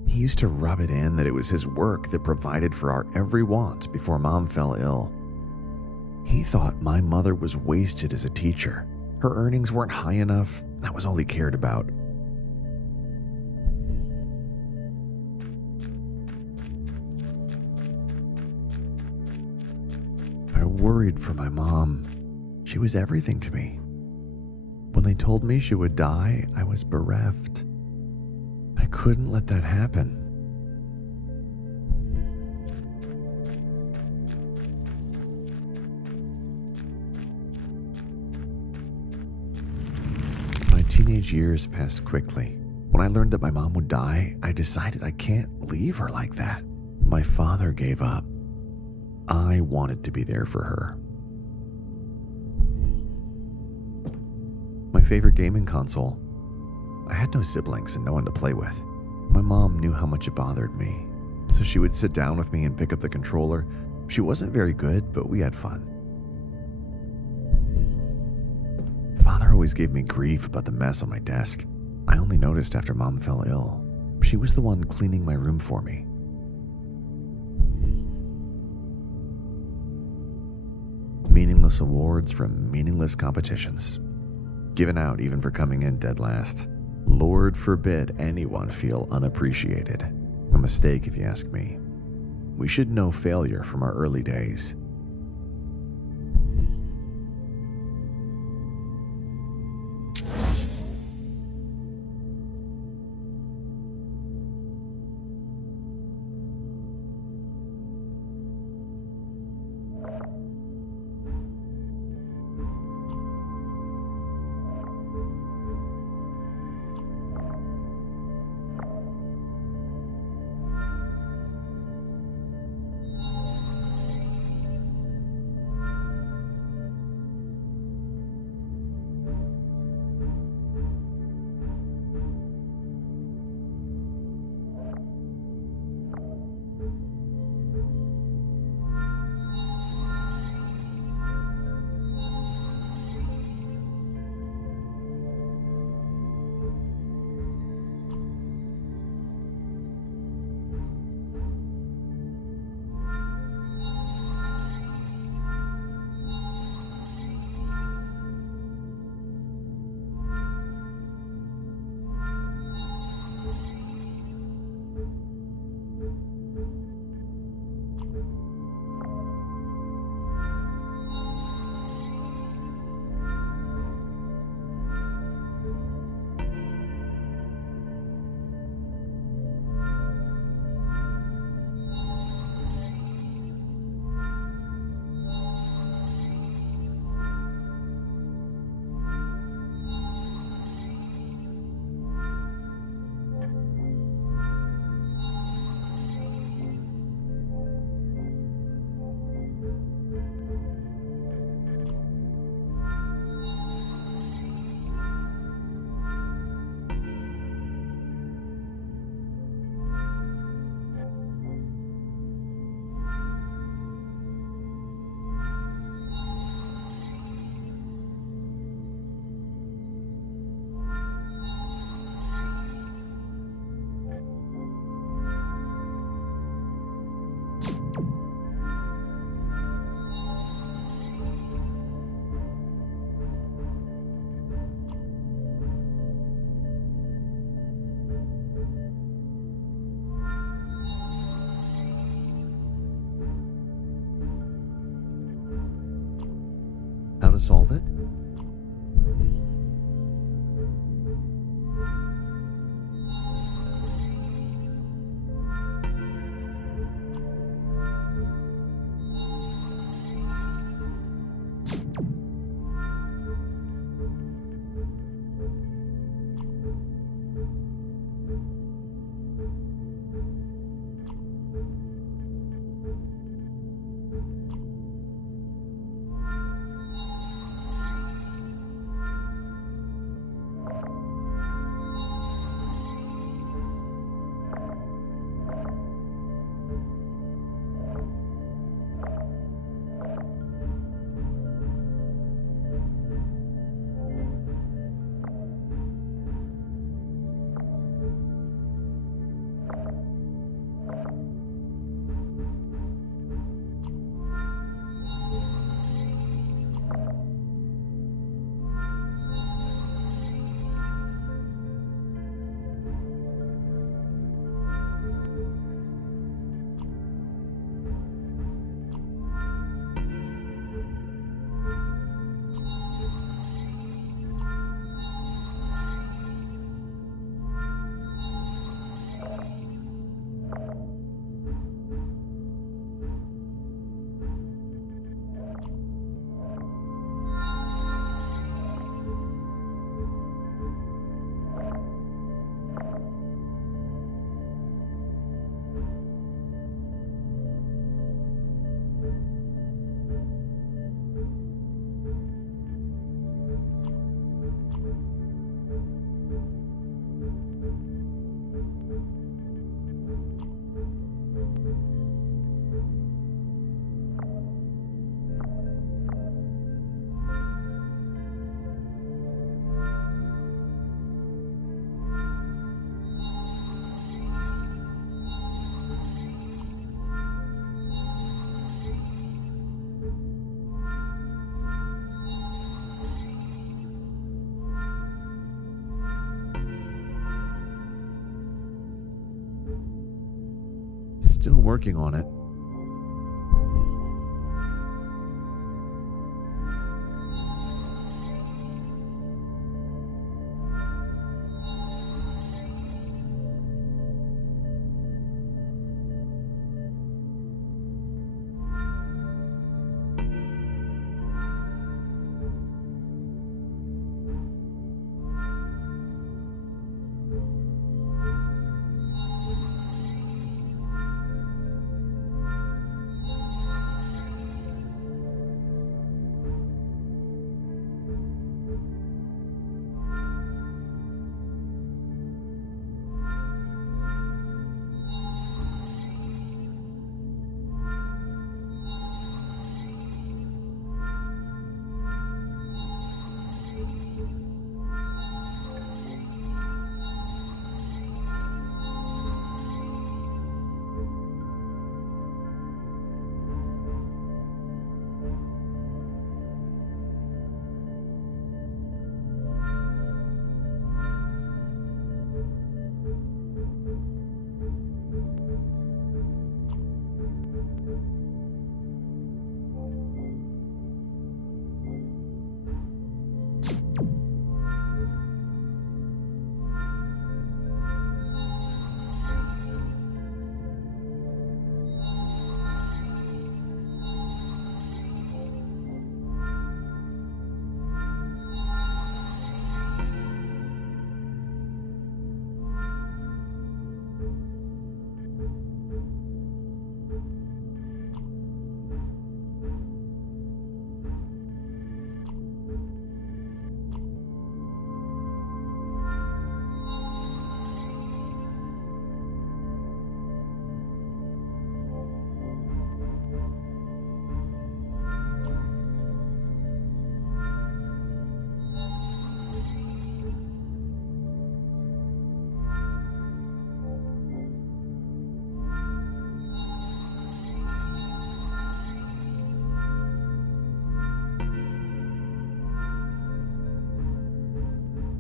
He used to rub it in that it was his work that provided for our every want before Mom fell ill. He thought my mother was wasted as a teacher. Her earnings weren't high enough. That was all he cared about. I worried for my mom. She was everything to me. When they told me she would die, I was bereft. I couldn't let that happen. My teenage years passed quickly. When I learned that my mom would die, I decided I can't leave her like that. My father gave up. I wanted to be there for her. My favorite gaming console. I had no siblings and no one to play with. My mom knew how much it bothered me, so she would sit down with me and pick up the controller. She wasn't very good, but we had fun. Father always gave me grief about the mess on my desk. I only noticed after Mom fell ill. She was the one cleaning my room for me. Meaningless awards from meaningless competitions. Given out even for coming in dead last. Lord forbid anyone feel unappreciated. A mistake if you ask me. We should know failure from our early days. to solve it? Still working on it.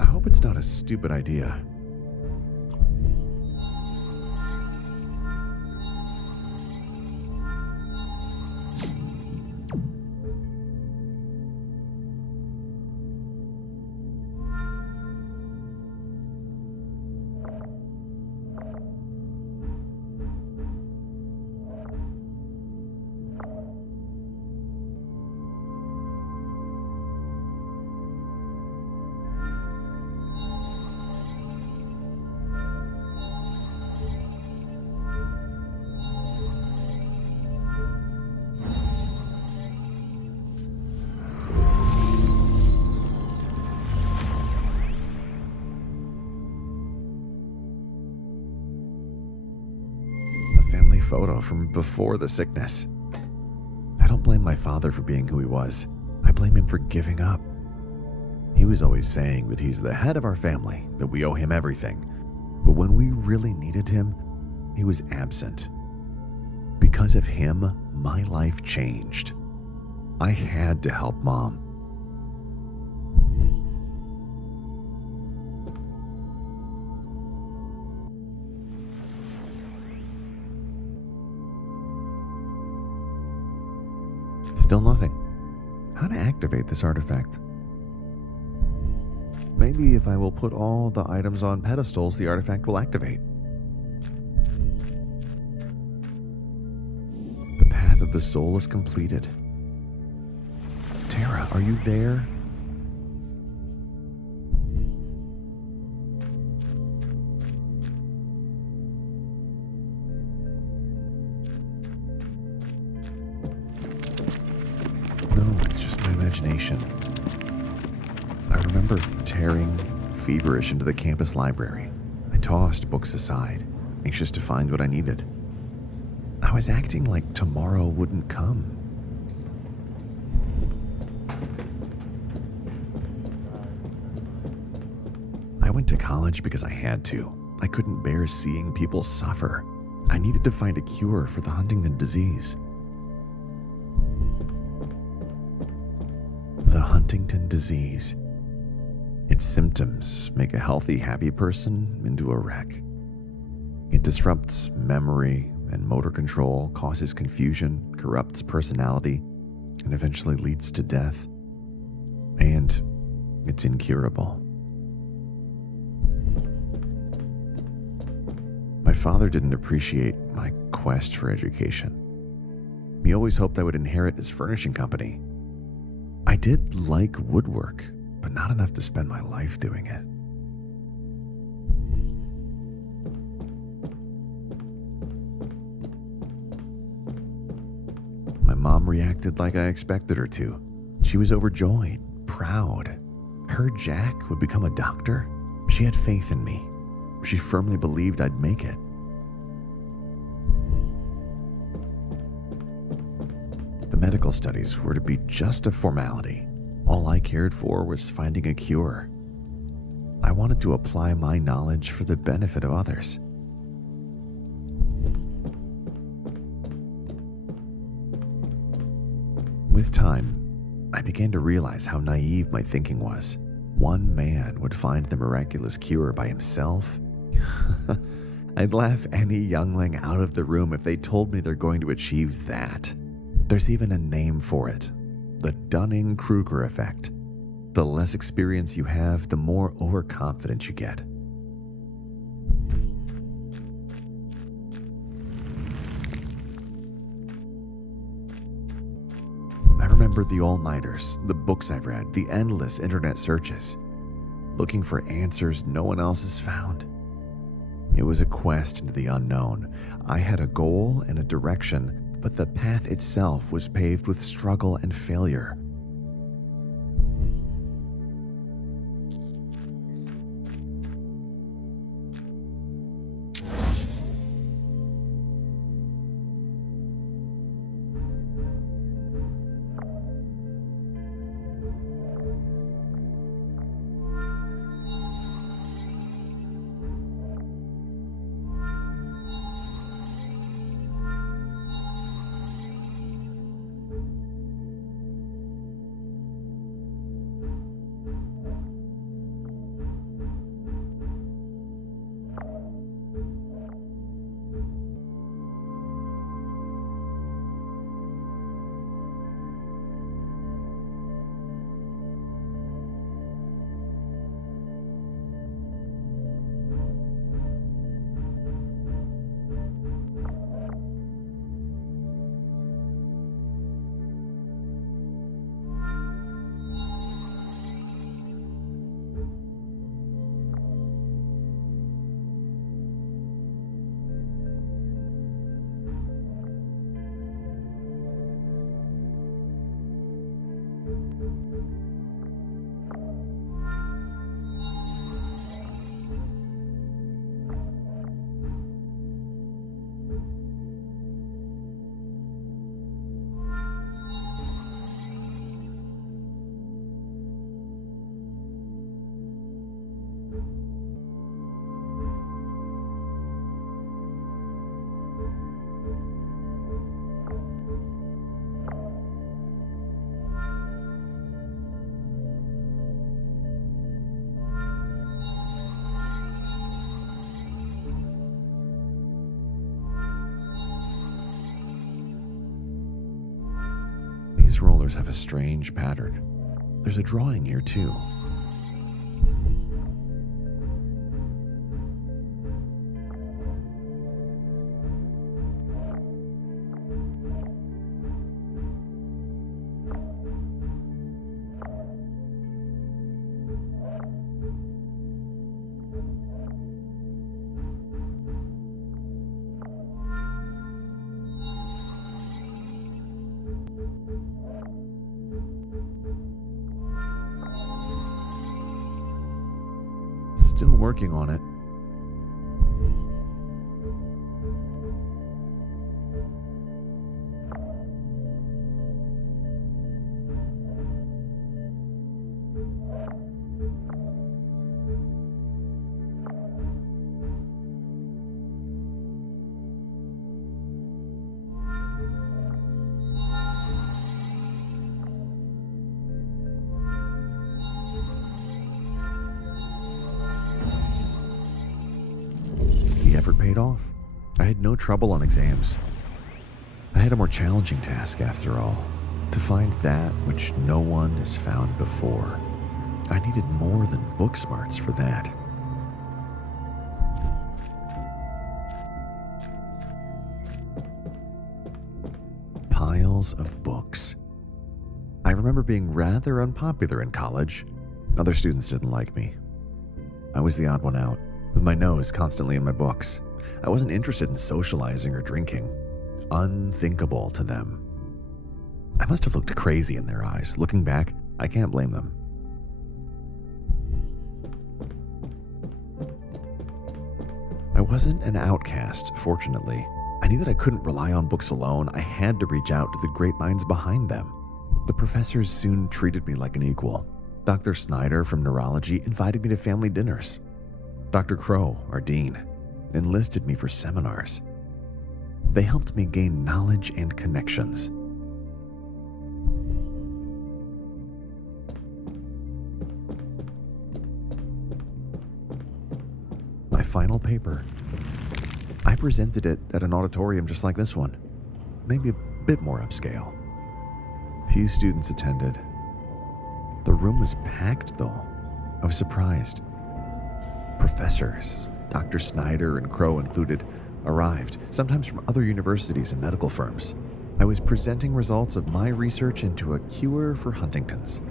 I hope it's not a stupid idea. photo from before the sickness. I don't blame my father for being who he was. I blame him for giving up. He was always saying that he's the head of our family, that we owe him everything. But when we really needed him, he was absent. Because of him, my life changed. I had to help Mom. Still nothing. How to activate this artifact? Maybe if I will put all the items on pedestals, the artifact will activate. The path of the soul is completed. Tara, are you there? No, it's just my imagination. I remember tearing feverish into the campus library. I tossed books aside, anxious to find what I needed. I was acting like tomorrow wouldn't come. I went to college because I had to. I couldn't bear seeing people suffer. I needed to find a cure for the Huntington disease. The Huntington disease. Its symptoms make a healthy, happy person into a wreck. It disrupts memory and motor control, causes confusion, corrupts personality, and eventually leads to death. And it's incurable. My father didn't appreciate my quest for education. He always hoped I would inherit his furnishing company. I did like woodwork, but not enough to spend my life doing it. My mom reacted like I expected her to. She was overjoyed, proud. Her Jack would become a doctor. She had faith in me. She firmly believed I'd make it. The medical studies were to be just a formality. All I cared for was finding a cure. I wanted to apply my knowledge for the benefit of others. With time, I began to realize how naive my thinking was. One man would find the miraculous cure by himself. I'd laugh any youngling out of the room if they told me they're going to achieve that. There's even a name for it. The Dunning-Kruger effect. The less experience you have, the more overconfident you get. I remember the all-nighters, the books I've read, the endless internet searches, looking for answers no one else has found. It was a quest into the unknown. I had a goal and a direction, but the path itself was paved with struggle and failure. These rollers have a strange pattern. There's a drawing here too. Still working on it. The effort paid off. I had no trouble on exams. I had a more challenging task after all, to find that which no one has found before. I needed more than book smarts for that. Piles of books. I remember being rather unpopular in college. Other students didn't like me. I was the odd one out, with my nose constantly in my books. I wasn't interested in socializing or drinking. Unthinkable to them. I must have looked crazy in their eyes. Looking back, I can't blame them. I wasn't an outcast, fortunately. I knew that I couldn't rely on books alone. I had to reach out to the great minds behind them. The professors soon treated me like an equal. Dr. Snyder from neurology invited me to family dinners. Dr. Crow, our dean, enlisted me for seminars. They helped me gain knowledge and connections. My final paper. I presented it at an auditorium just like this one, maybe a bit more upscale. Few students attended. The room was packed though. I was surprised. Professors, Dr. Snyder and Crow included, arrived, sometimes from other universities and medical firms. I was presenting results of my research into a cure for Huntington's.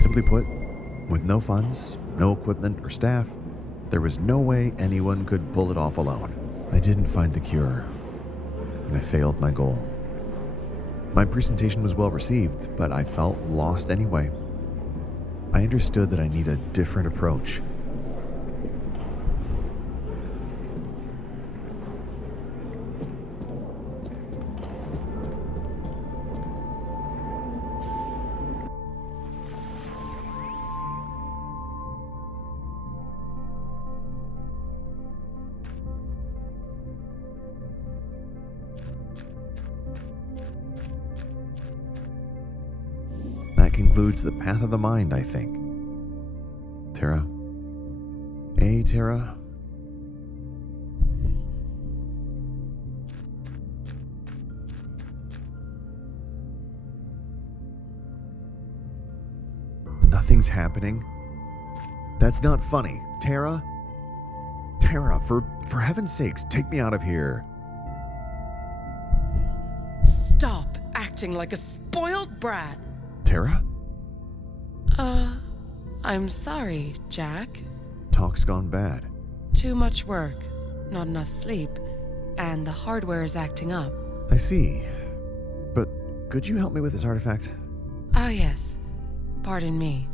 Simply put, with no funds, no equipment or staff, there was no way anyone could pull it off alone. I didn't find the cure. I failed my goal. My presentation was well received, but I felt lost anyway. I understood that I need a different approach. That concludes the path of the mind, I think. Tara? Hey, Tara? Nothing's happening? That's not funny. Tara? Tara, for heaven's sakes, take me out of here. stop acting like a spoiled brat. Tara? I'm sorry, Jack. Talk's gone bad. Too much work, not enough sleep, and the hardware is acting up. I see. But could you help me with this artifact? Ah, yes. Pardon me.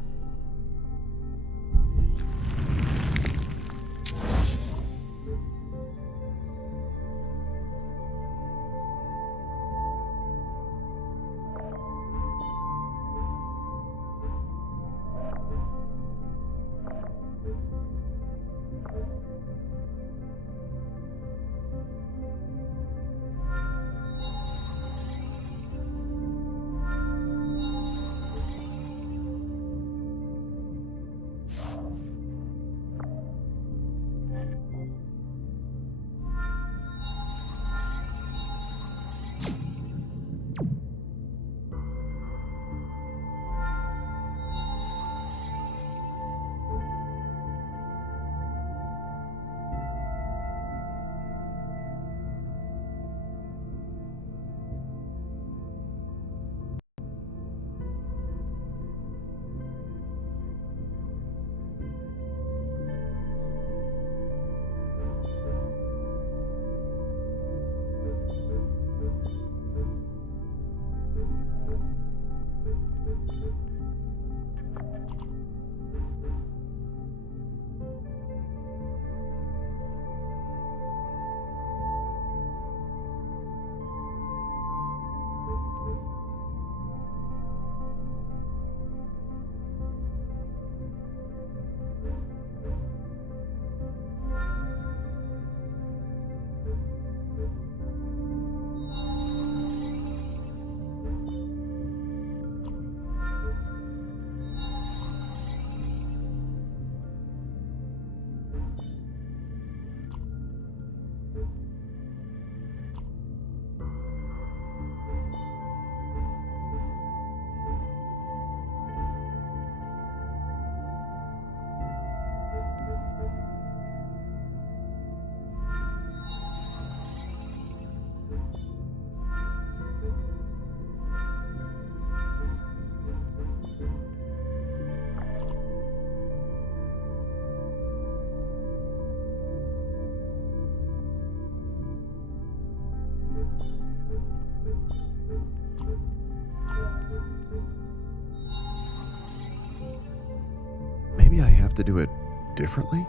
Maybe I have to do it differently?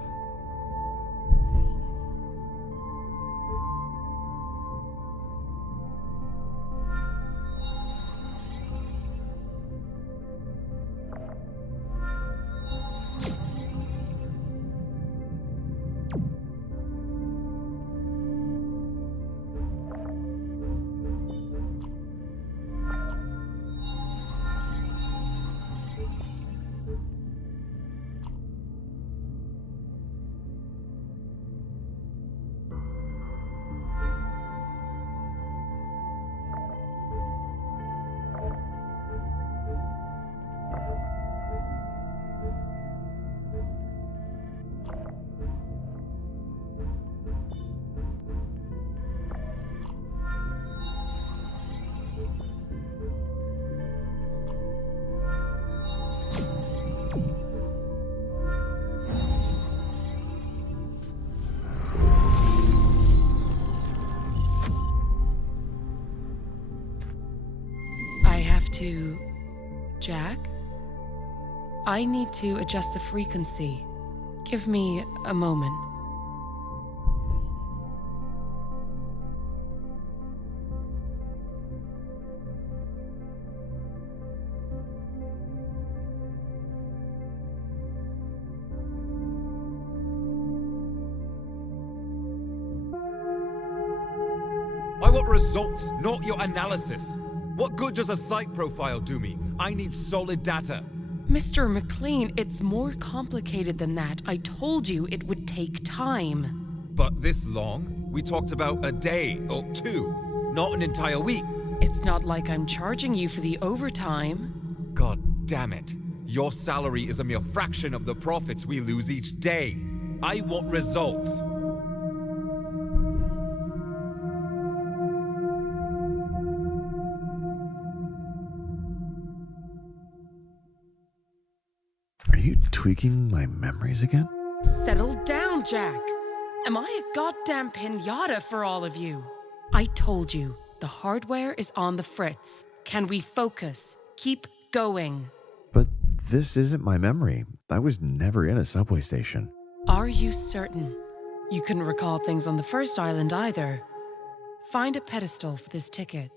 Jack? I need to adjust the frequency. Give me a moment. I want results, not your analysis. What good does a site profile do me? I need solid data. Mr. McLean, it's more complicated than that. I told you it would take time. But this long? We talked about a day or two, not an entire week. It's not like I'm charging you for the overtime. God damn it. Your salary is a mere fraction of the profits we lose each day. I want results. you tweaking my memories again? Settle down, Jack. Am I a goddamn pinata for all of you? I told you, the hardware is on the fritz. Can we focus? Keep going. But this isn't my memory. I was never in a subway station. Are you certain? You couldn't recall things on the first island either. Find a pedestal for this ticket.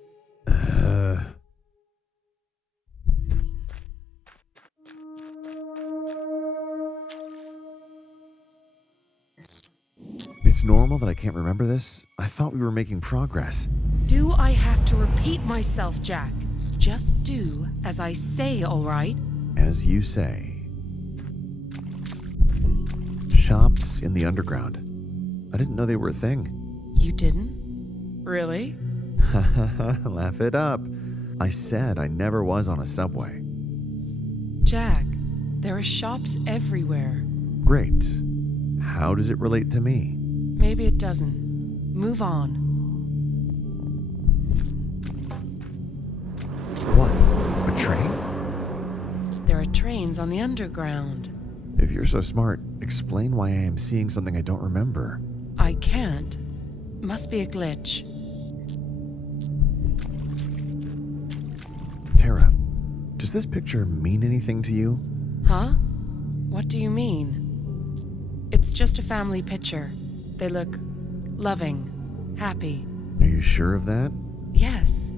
It's normal that I can't remember this? I thought we were making progress. Do I have to repeat myself, Jack? Just do as I say, all right? As you say. Shops in the underground. I didn't know they were a thing. You didn't? Really? Laugh it up. I said I never was on a subway. Jack, there are shops everywhere. Great. How does it relate to me? Maybe it doesn't. Move on. What? A train? There are trains on the underground. If you're so smart, explain why I am seeing something I don't remember. I can't. Must be a glitch. Tara, does this picture mean anything to you? Huh? What do you mean? It's just a family picture. They look loving, happy. Are you sure of that? Yes.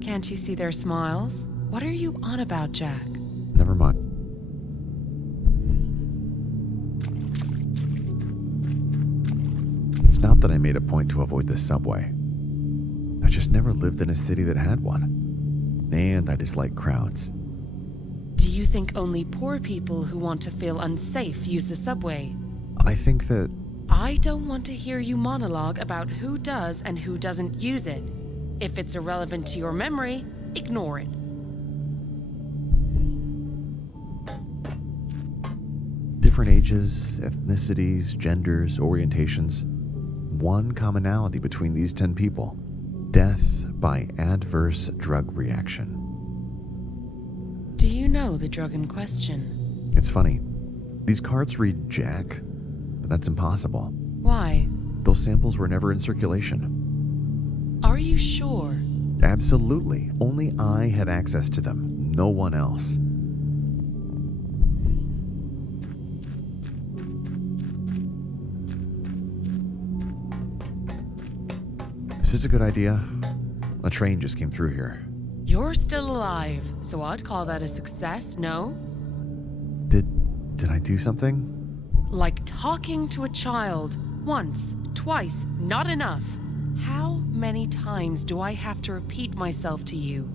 Can't you see their smiles? What are you on about, Jack? Never mind. It's not that I made a point to avoid the subway. I just never lived in a city that had one. And I dislike crowds. Do you think only poor people who want to feel unsafe use the subway? I think that... I don't want to hear you monologue about who does and who doesn't use it. If it's irrelevant to your memory, ignore it. Different ages, ethnicities, genders, orientations. One commonality between these 10 people. Death by adverse drug reaction. Do you know the drug in question? It's funny. These cards read Jack, but that's impossible. Why? Those samples were never in circulation. Are you sure? Absolutely. Only I had access to them. No one else. Is this a good idea? A train just came through here. You're still alive, so I'd call that a success, no? Did I do something? Like talking to a child. Once, twice, not enough. How many times do I have to repeat myself to you?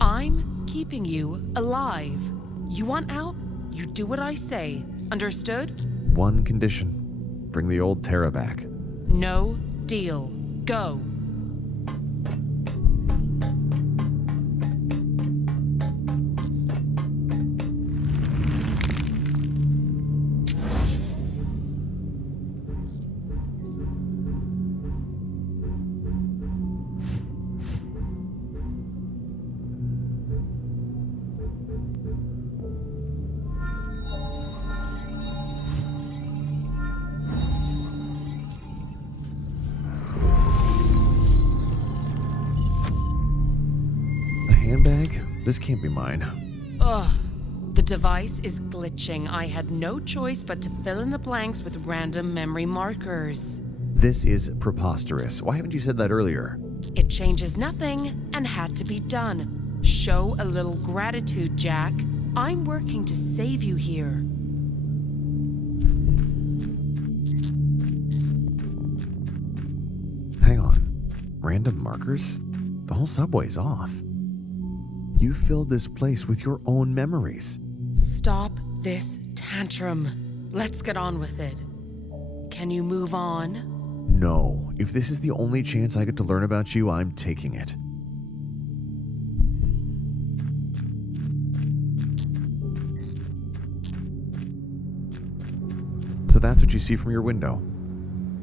I'm keeping you alive. You want out? You do what I say. Understood? One condition. Bring the old Tara back. No deal. Go. Handbag? This can't be mine. Ugh. The device is glitching. I had no choice but to fill in the blanks with random memory markers. This is preposterous. Why haven't you said that earlier? It changes nothing and had to be done. Show a little gratitude, Jack. I'm working to save you here. Hang on. Random markers? The whole subway's off. You filled this place with your own memories. Stop this tantrum. Let's get on with it. Can you move on? No. If this is the only chance I get to learn about you, I'm taking it. So that's what you see from your window.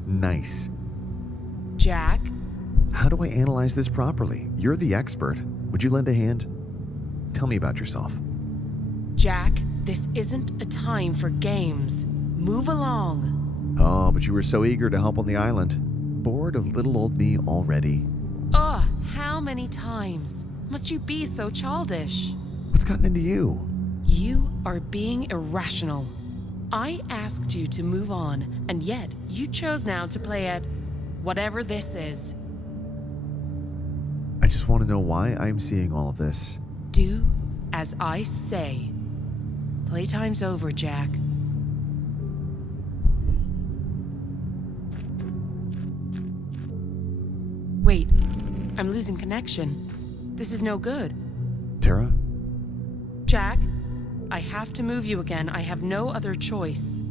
Nice. Jack? How do I analyze this properly? You're the expert. Would you lend a hand? Tell me about yourself. Jack, This isn't a time for games. Move along. Oh, but you were so eager to help on the island. Bored of little old me already. Ugh, how many times must you be so childish? What's gotten into you? You are being irrational. I asked you to move on, and yet you chose now to play at whatever this is. I just want to know why I'm seeing all of this. Do as I say. Playtime's over, Jack. Wait, I'm losing connection. This is no good. Tara? Jack, I have to move you again. I have no other choice.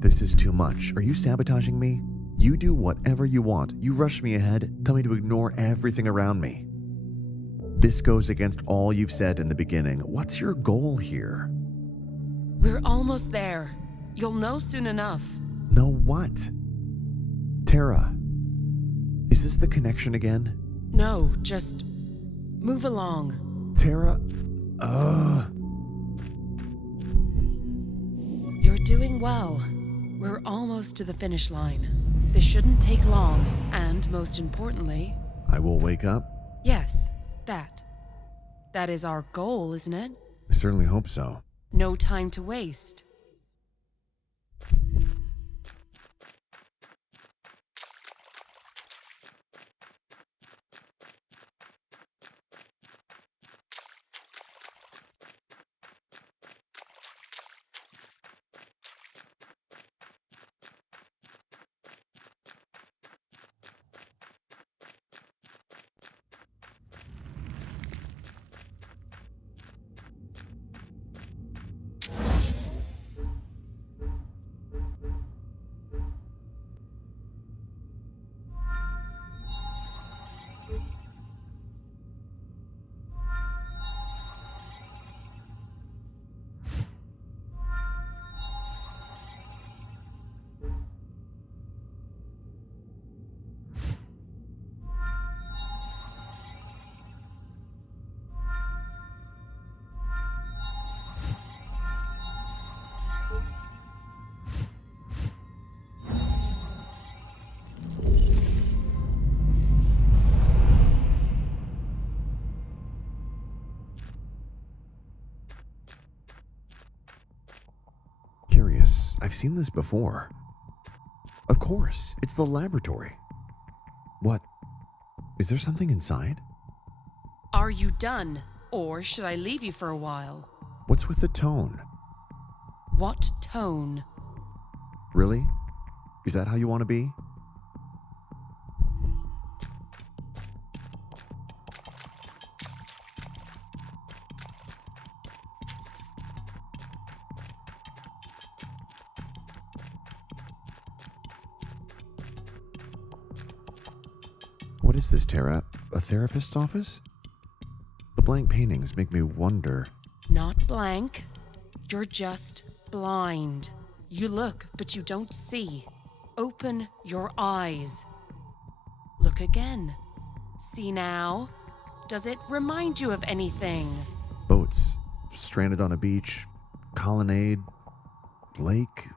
This is too much. Are you sabotaging me? You do whatever you want. You rush me ahead, tell me to ignore everything around me. This goes against all you've said in the beginning. What's your goal here? We're almost there. You'll know soon enough. Know what? Tara, is this the connection again? No, just move along. Tara, You're doing well. We're almost to the finish line. This shouldn't take long, and most importantly... I will wake up? Yes, that. That is our goal, isn't it? I certainly hope so. No time to waste. Curious. I've seen this before. Of course, it's the laboratory. What? Is there something inside? Are you done? Or should I leave you for a while? What's with the tone? What tone? Really? Is that how you want to be? What is this, Tara? A therapist's office? The blank paintings make me wonder. Not blank. You're just blind. You look, but you don't see. Open your eyes. Look again. See now? Does it remind you of anything? Boats, stranded on a beach, colonnade, lake.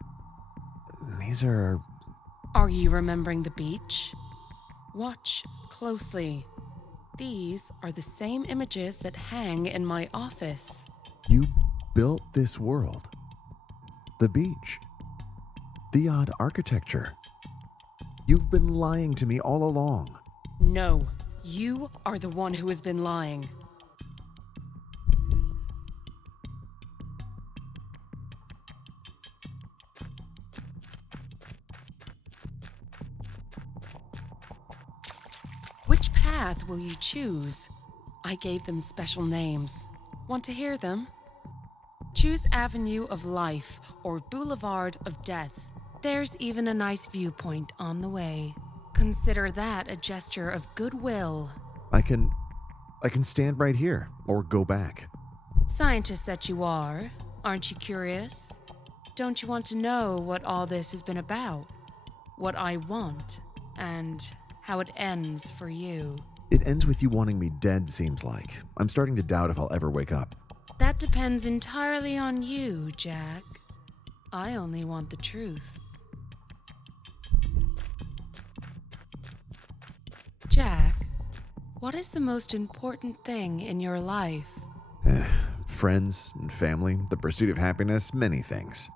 These are... Are you remembering the beach? Watch closely. These are the same images that hang in my office. You built this world. The beach. The odd architecture. You've been lying to me all along. No, you are the one who has been lying. Which path will you choose? I gave them special names. Want to hear them? Choose Avenue of Life or Boulevard of Death. There's even a nice viewpoint on the way. Consider that a gesture of goodwill. I can stand right here or go back. Scientist that you are, aren't you curious? Don't you want to know what all this has been about? What I want? and how it ends for you. It ends with you wanting me dead, seems like. I'm starting to doubt if I'll ever wake up. That depends entirely on you, Jack. I only want the truth. Jack, what is the most important thing in your life? Friends and family, the pursuit of happiness, many things.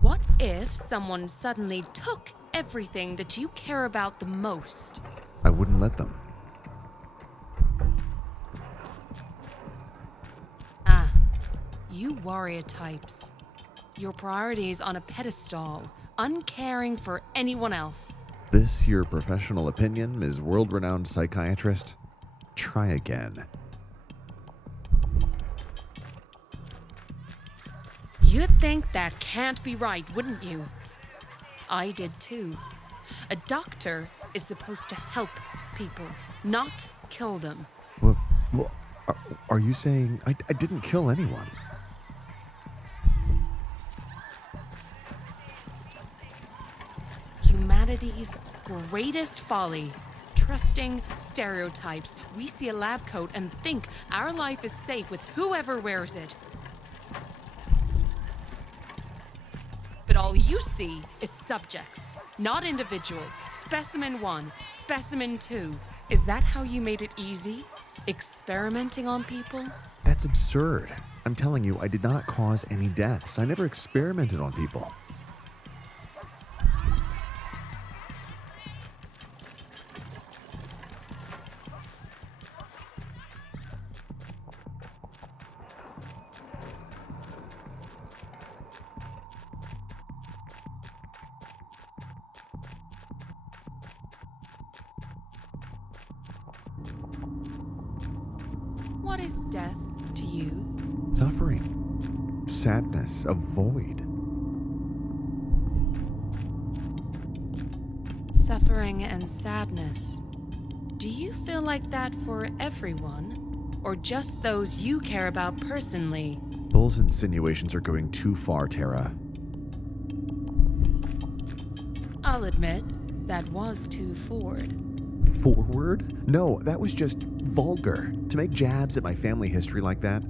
What if someone suddenly took everything that you care about the most? I wouldn't let them. You warrior types. Your priorities on a pedestal, uncaring for anyone else. This your professional opinion, Ms. World-renowned psychiatrist? Try again. You'd think that can't be right, wouldn't you? I did too. A doctor is supposed to help people, not kill them. Well, are you saying I didn't kill anyone? Humanity's greatest folly. Trusting stereotypes. We see a lab coat and think our life is safe with whoever wears it. But all you see is subjects, not individuals. Specimen 1, specimen 2. Is that how you made it easy? Experimenting on people? That's absurd. I'm telling you, I did not cause any deaths. I never experimented on people. What is death to you? Suffering, sadness, a void. Suffering and sadness. Do you feel like that for everyone? Or just those you care about personally? Those insinuations are going too far, Tara. I'll admit, that was too forward. Forward? No, that was just vulgar. To make jabs at my family history like that.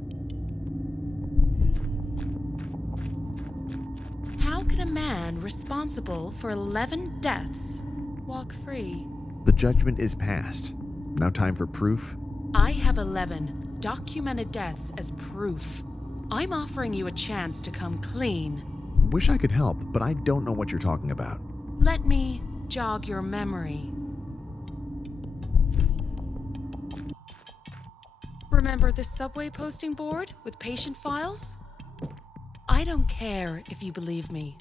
How can a man responsible for 11 deaths walk free? The judgment is passed. Now time for proof? I have 11 documented deaths as proof. I'm offering you a chance to come clean. Wish I could help, but I don't know what you're talking about. Let me jog your memory. Remember the subway posting board with patient files? I don't care if you believe me,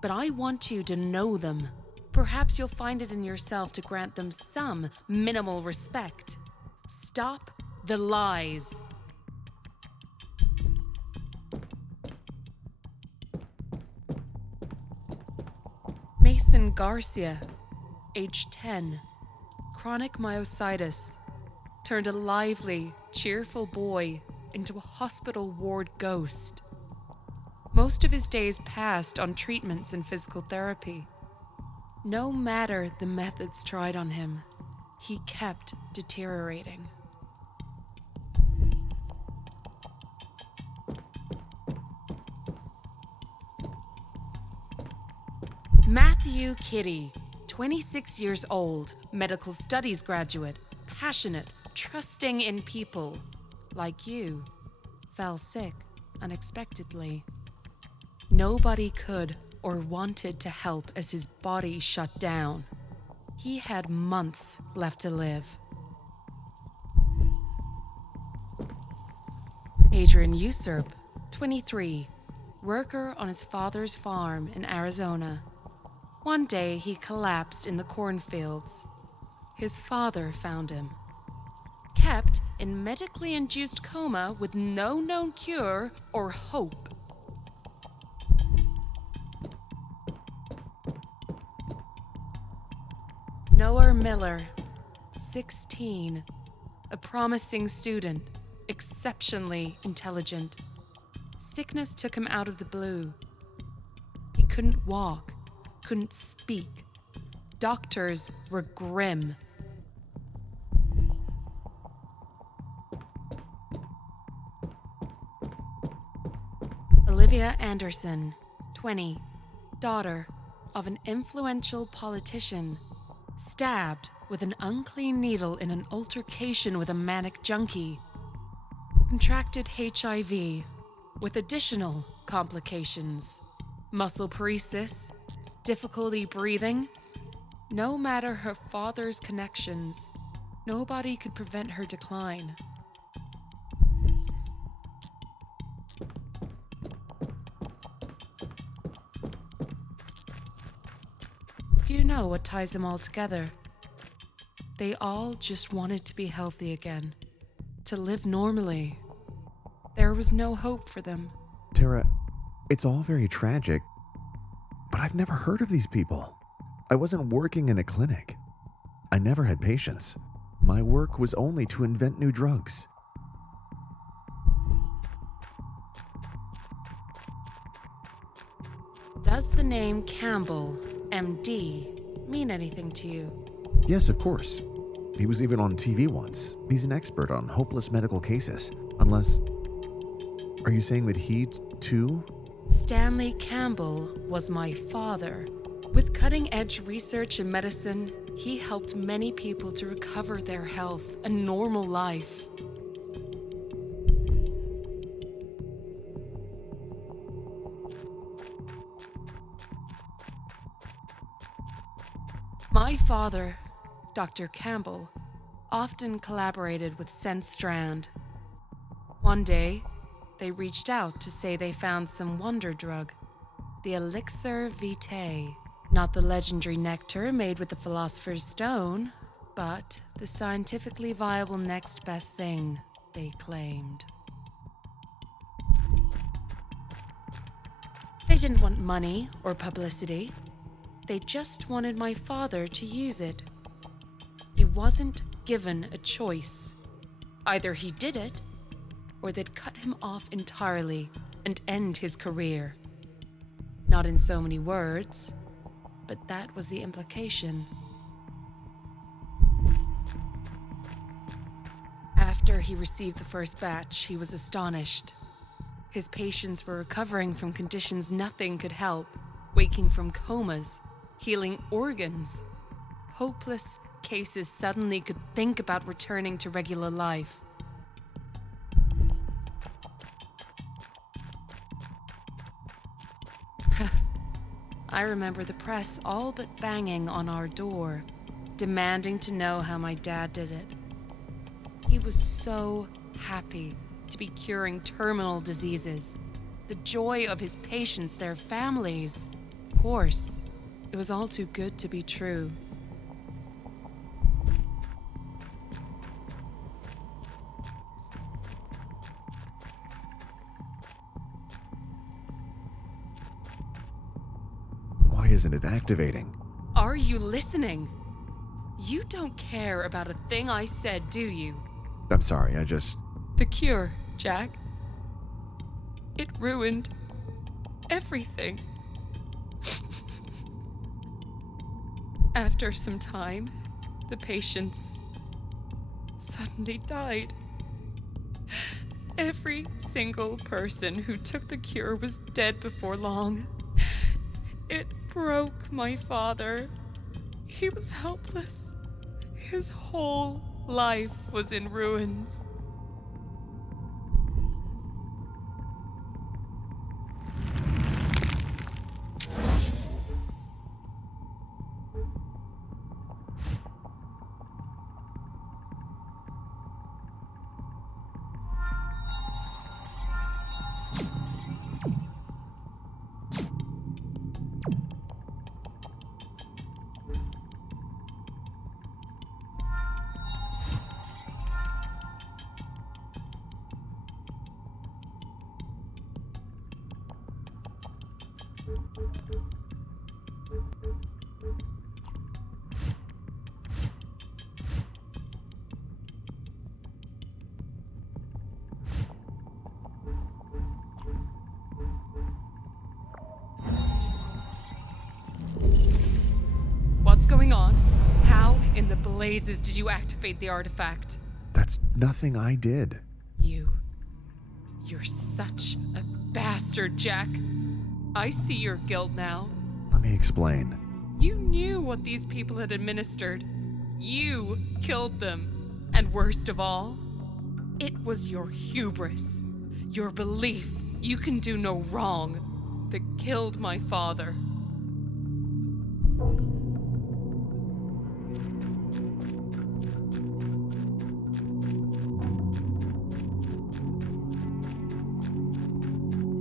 but I want you to know them. Perhaps you'll find it in yourself to grant them some minimal respect. Stop the lies. Mason Garcia, age 10, chronic myositis, turned a lively, cheerful boy into a hospital ward ghost. Most of his days passed on treatments and physical therapy. No matter the methods tried on him, he kept deteriorating. Matthew Kitty, 26 years old, medical studies graduate, passionate, trusting in people, like you, fell sick unexpectedly. Nobody could or wanted to help as his body shut down. He had months left to live. Adrian Usurp, 23, worker on his father's farm in Arizona. One day he collapsed in the cornfields. His father found him. Kept in medically induced coma with no known cure or hope. Noah Miller, 16, a promising student, exceptionally intelligent. Sickness took him out of the blue. He couldn't walk, couldn't speak. Doctors were grim. Olivia Anderson, 20, daughter of an influential politician, stabbed with an unclean needle in an altercation with a manic junkie. Contracted HIV with additional complications. Muscle paresis, difficulty breathing. No matter her father's connections, nobody could prevent her decline. Do you know what ties them all together? They all just wanted to be healthy again, to live normally. There was no hope for them. Tara, it's all very tragic, but I've never heard of these people. I wasn't working in a clinic. I never had patients. My work was only to invent new drugs. Does the name Campbell, MD, mean anything to you? Yes, of course. He was even on TV once. He's an expert on hopeless medical cases. Unless... Are you saying that he, too? Stanley Campbell was my father. With cutting-edge research in medicine, he helped many people to recover their health, a normal life. My father, Dr. Campbell, often collaborated with Sense Strand. One day, they reached out to say they found some wonder drug, the elixir vitae. Not the legendary nectar made with the philosopher's stone, but the scientifically viable next best thing, they claimed. They didn't want money or publicity. They just wanted my father to use it. He wasn't given a choice. Either he did it, or they'd cut him off entirely and end his career. Not in so many words, but that was the implication. After he received the first batch, he was astonished. His patients were recovering from conditions nothing could help, waking from comas, healing organs. Hopeless cases suddenly could think about returning to regular life. I remember the press all but banging on our door, demanding to know how my dad did it. He was so happy to be curing terminal diseases, the joy of his patients, their families. Of course, it was all too good to be true. Why isn't it activating? Are you listening? You don't care about a thing I said, do you? I'm sorry, The cure, Jack. It ruined everything. After some time, the patients suddenly died. Every single person who took the cure was dead before long. It broke my father. He was helpless. His whole life was in ruins. what's going on? How in the blazes did you activate the artifact? That's nothing I did. You're such a bastard, Jack. I see your guilt now. Let me explain. You knew what these people had administered. You killed them. And worst of all, it was your hubris, your belief you can do no wrong, that killed my father.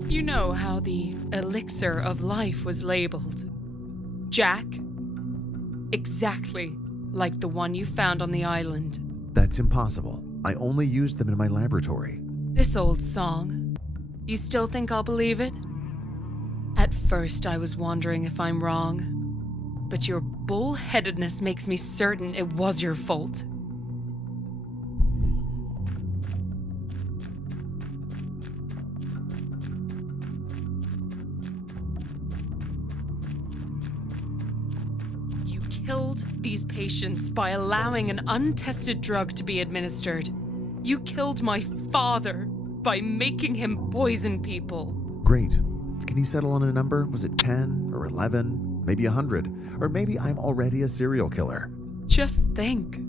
You know how the elixir of life was labeled? Jack? Exactly like the one you found on the island. That's impossible. I only used them in my laboratory. This old song. You still think I'll believe it? At first, I was wondering if I'm wrong. But your bullheadedness makes me certain it was your fault. You killed these patients by allowing an untested drug to be administered. You killed my father by making him poison people. Great. Can you settle on a number? Was it 10 or 11, maybe 100? Or maybe I'm already a serial killer? Just think.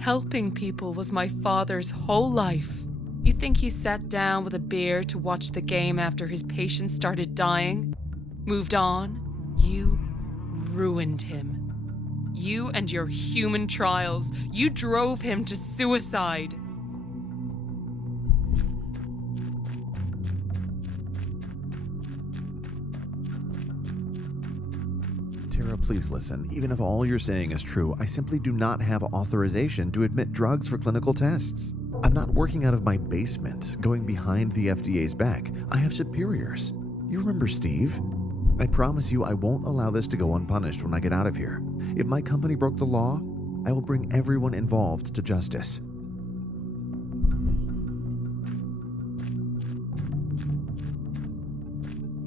Helping people was my father's whole life. You think he sat down with a beer to watch the game after his patients started dying? Moved on? You ruined him. You and your human trials. You drove him to suicide. Tara, please listen. Even if all you're saying is true, I simply do not have authorization to admit drugs for clinical tests. I'm not working out of my basement, going behind the FDA's back. I have superiors. You remember Steve? I promise you I won't allow this to go unpunished when I get out of here. If my company broke the law, I will bring everyone involved to justice.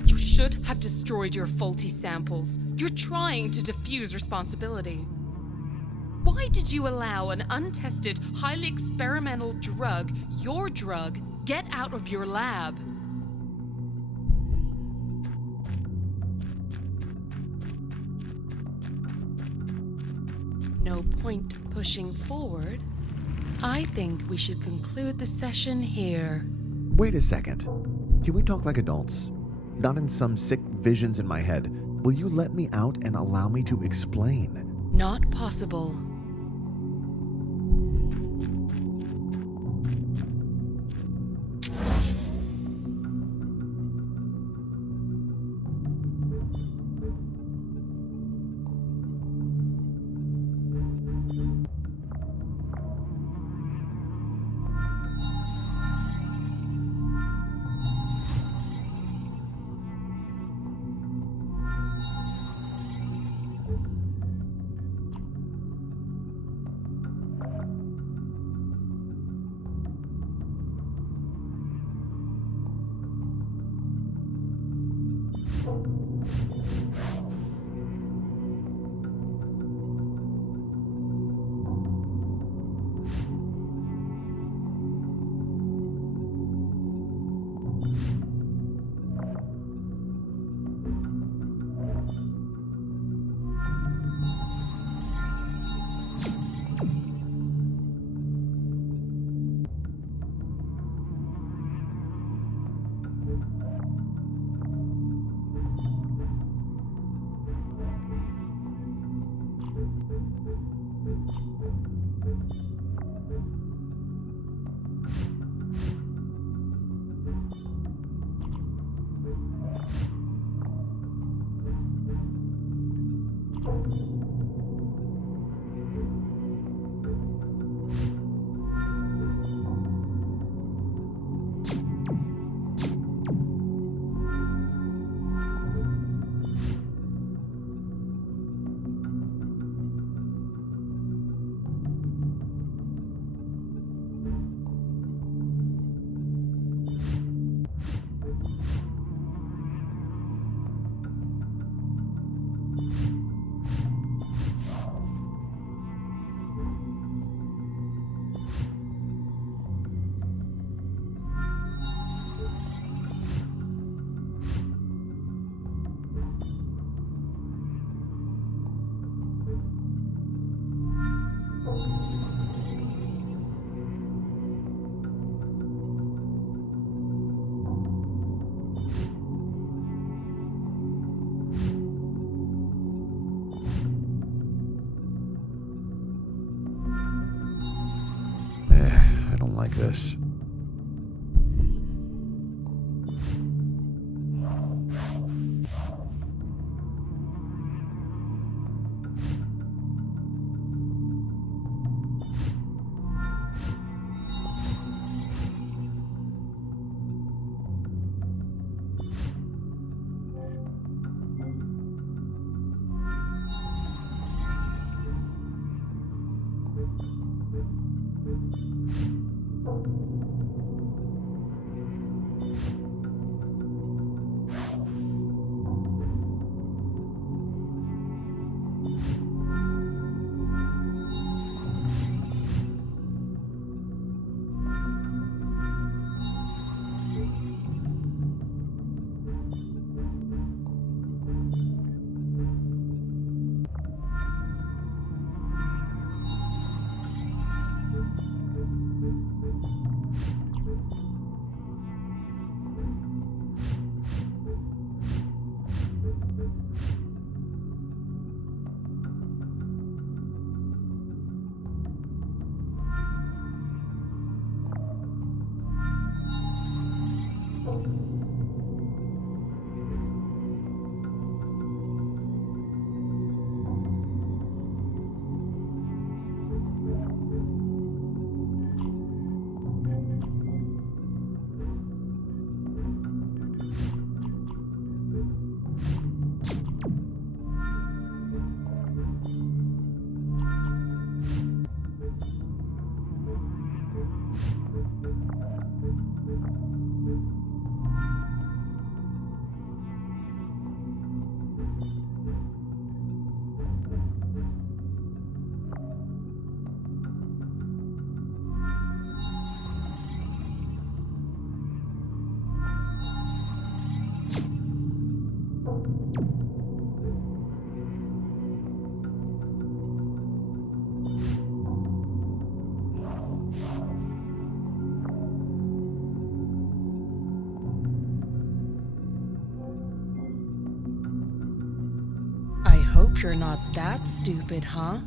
You should have destroyed your faulty samples. You're trying to diffuse responsibility. Why did you allow an untested, highly experimental drug, your drug, get out of your lab? No point pushing forward. I think we should conclude the session here. Wait a second. Can we talk like adults? Not in some sick visions in my head. Will you let me out and allow me to explain? Not possible. like this. Hope you're not that stupid, huh?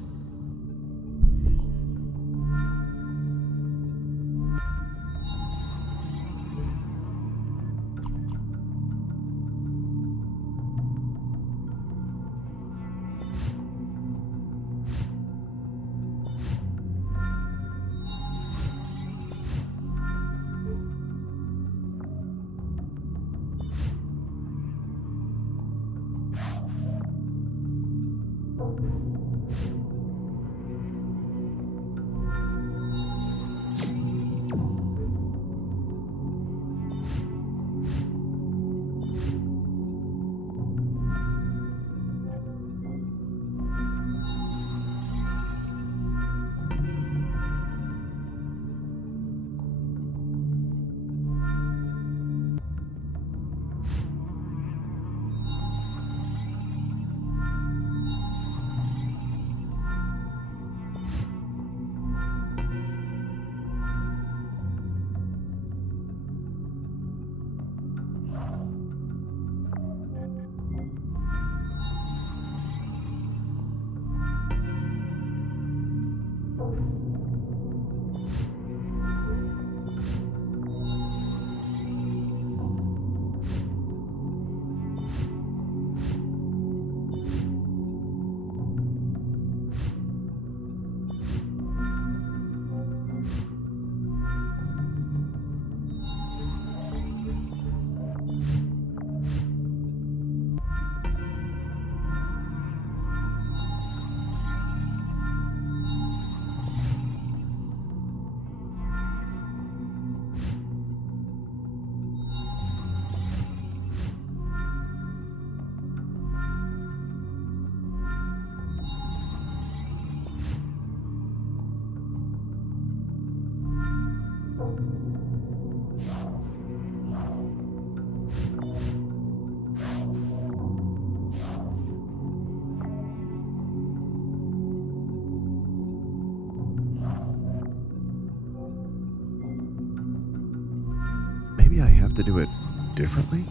Maybe I have to do it differently?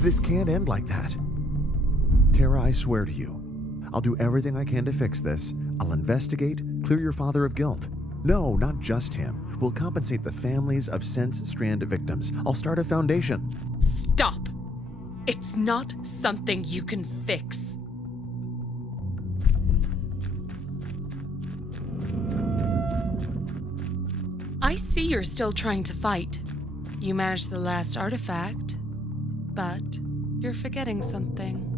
This can't end like that. Tara, I swear to you, I'll do everything I can to fix this. I'll investigate, clear your father of guilt. No, not just him. We'll compensate the families of Sense Strand victims. I'll start a foundation. Stop! It's not something you can fix. I see you're still trying to fight. You managed the last artifact, but you're forgetting something.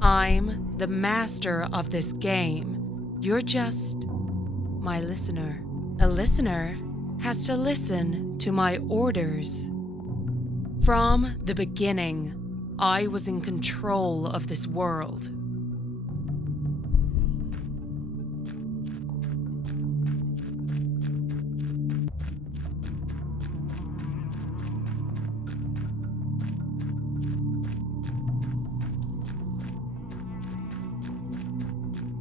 I'm the master of this game. You're just my listener. A listener has to listen to my orders. From the beginning, I was in control of this world.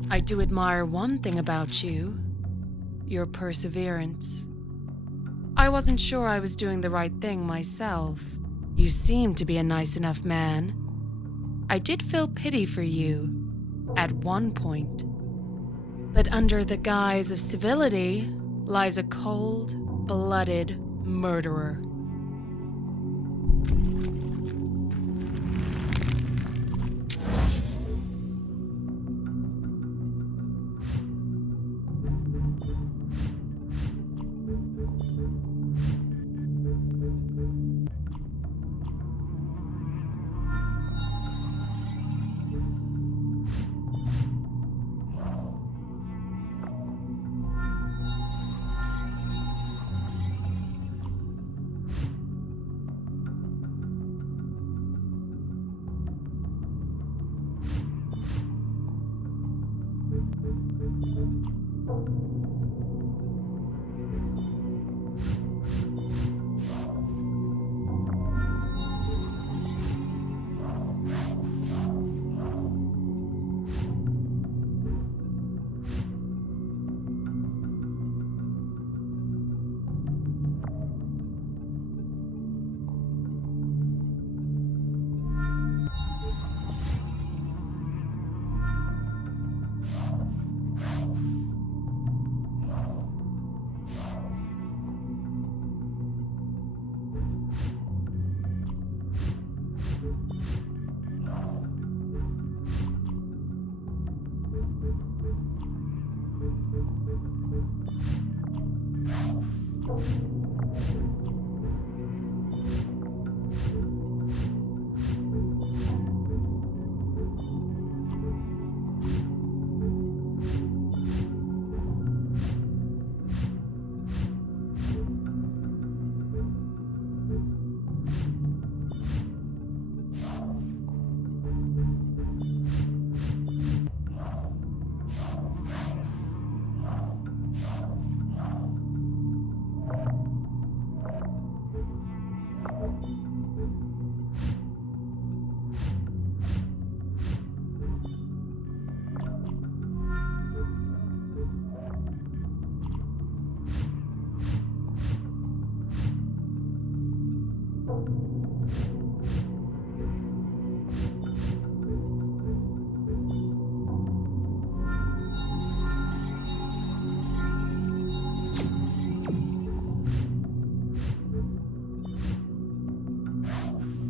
I do admire one thing about you, your perseverance. I wasn't sure I was doing the right thing myself. You seemed to be a nice enough man. I did feel pity for you at one point. But under the guise of civility lies a cold-blooded murderer.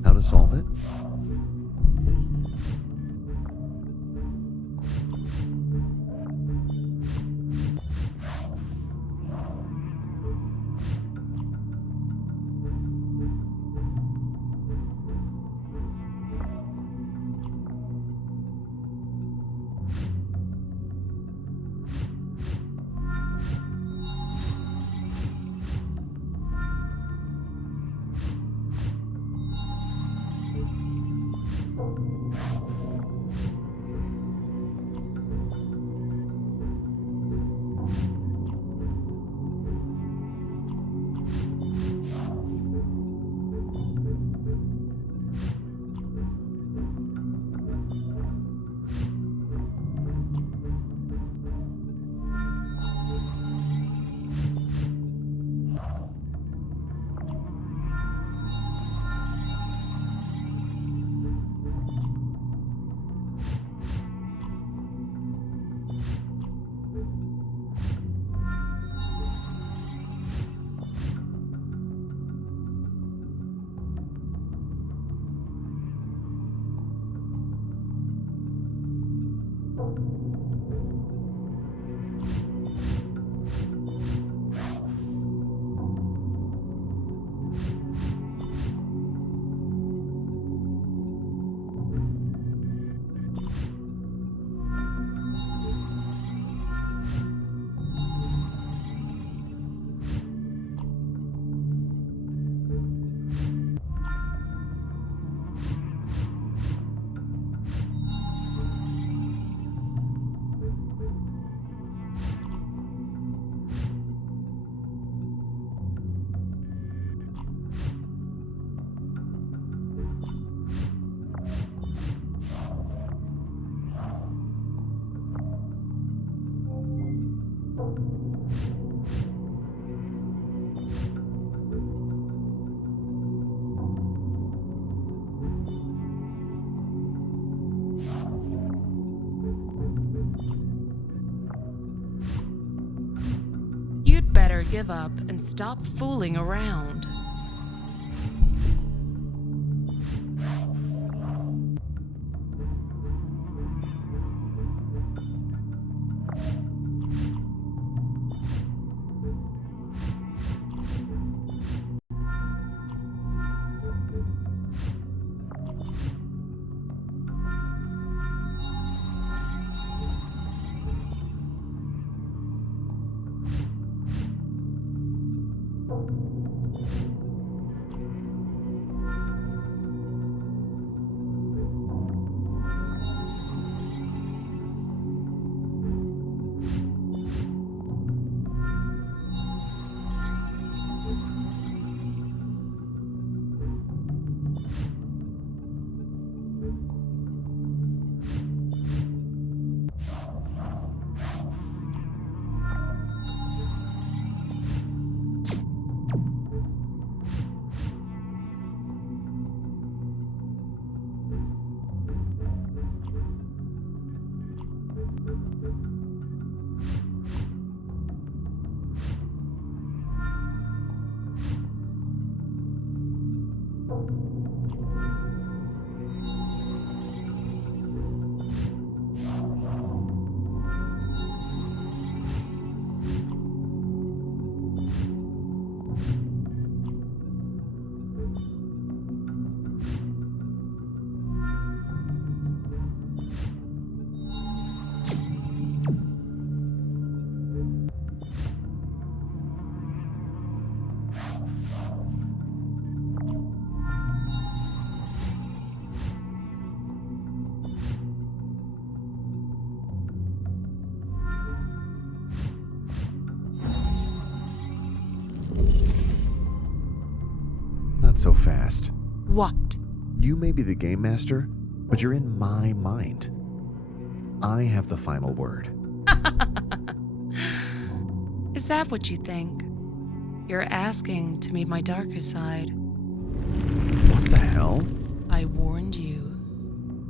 How to solve it? give up and stop fooling around. Not so fast. What? You may be the game master, but you're in my mind. I have the final word. Is that what you think? You're asking to meet my darker side. What the hell? I warned you.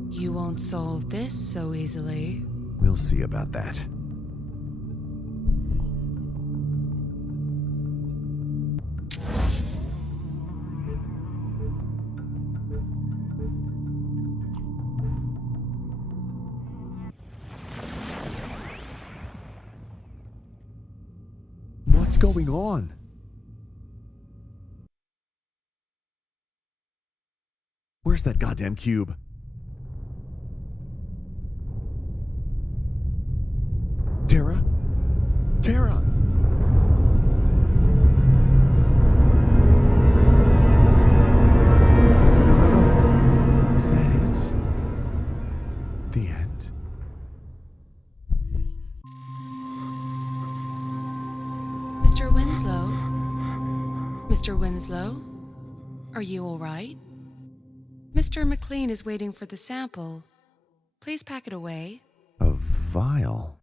You won't solve this so easily. We'll see about that. What's going on? Where's that goddamn cube? Tara? Tara! No. Is that it? The end? Mr. Winslow? Mr. Winslow? Are you all right? Mr. McLean is waiting for the sample. Please pack it away. A vial.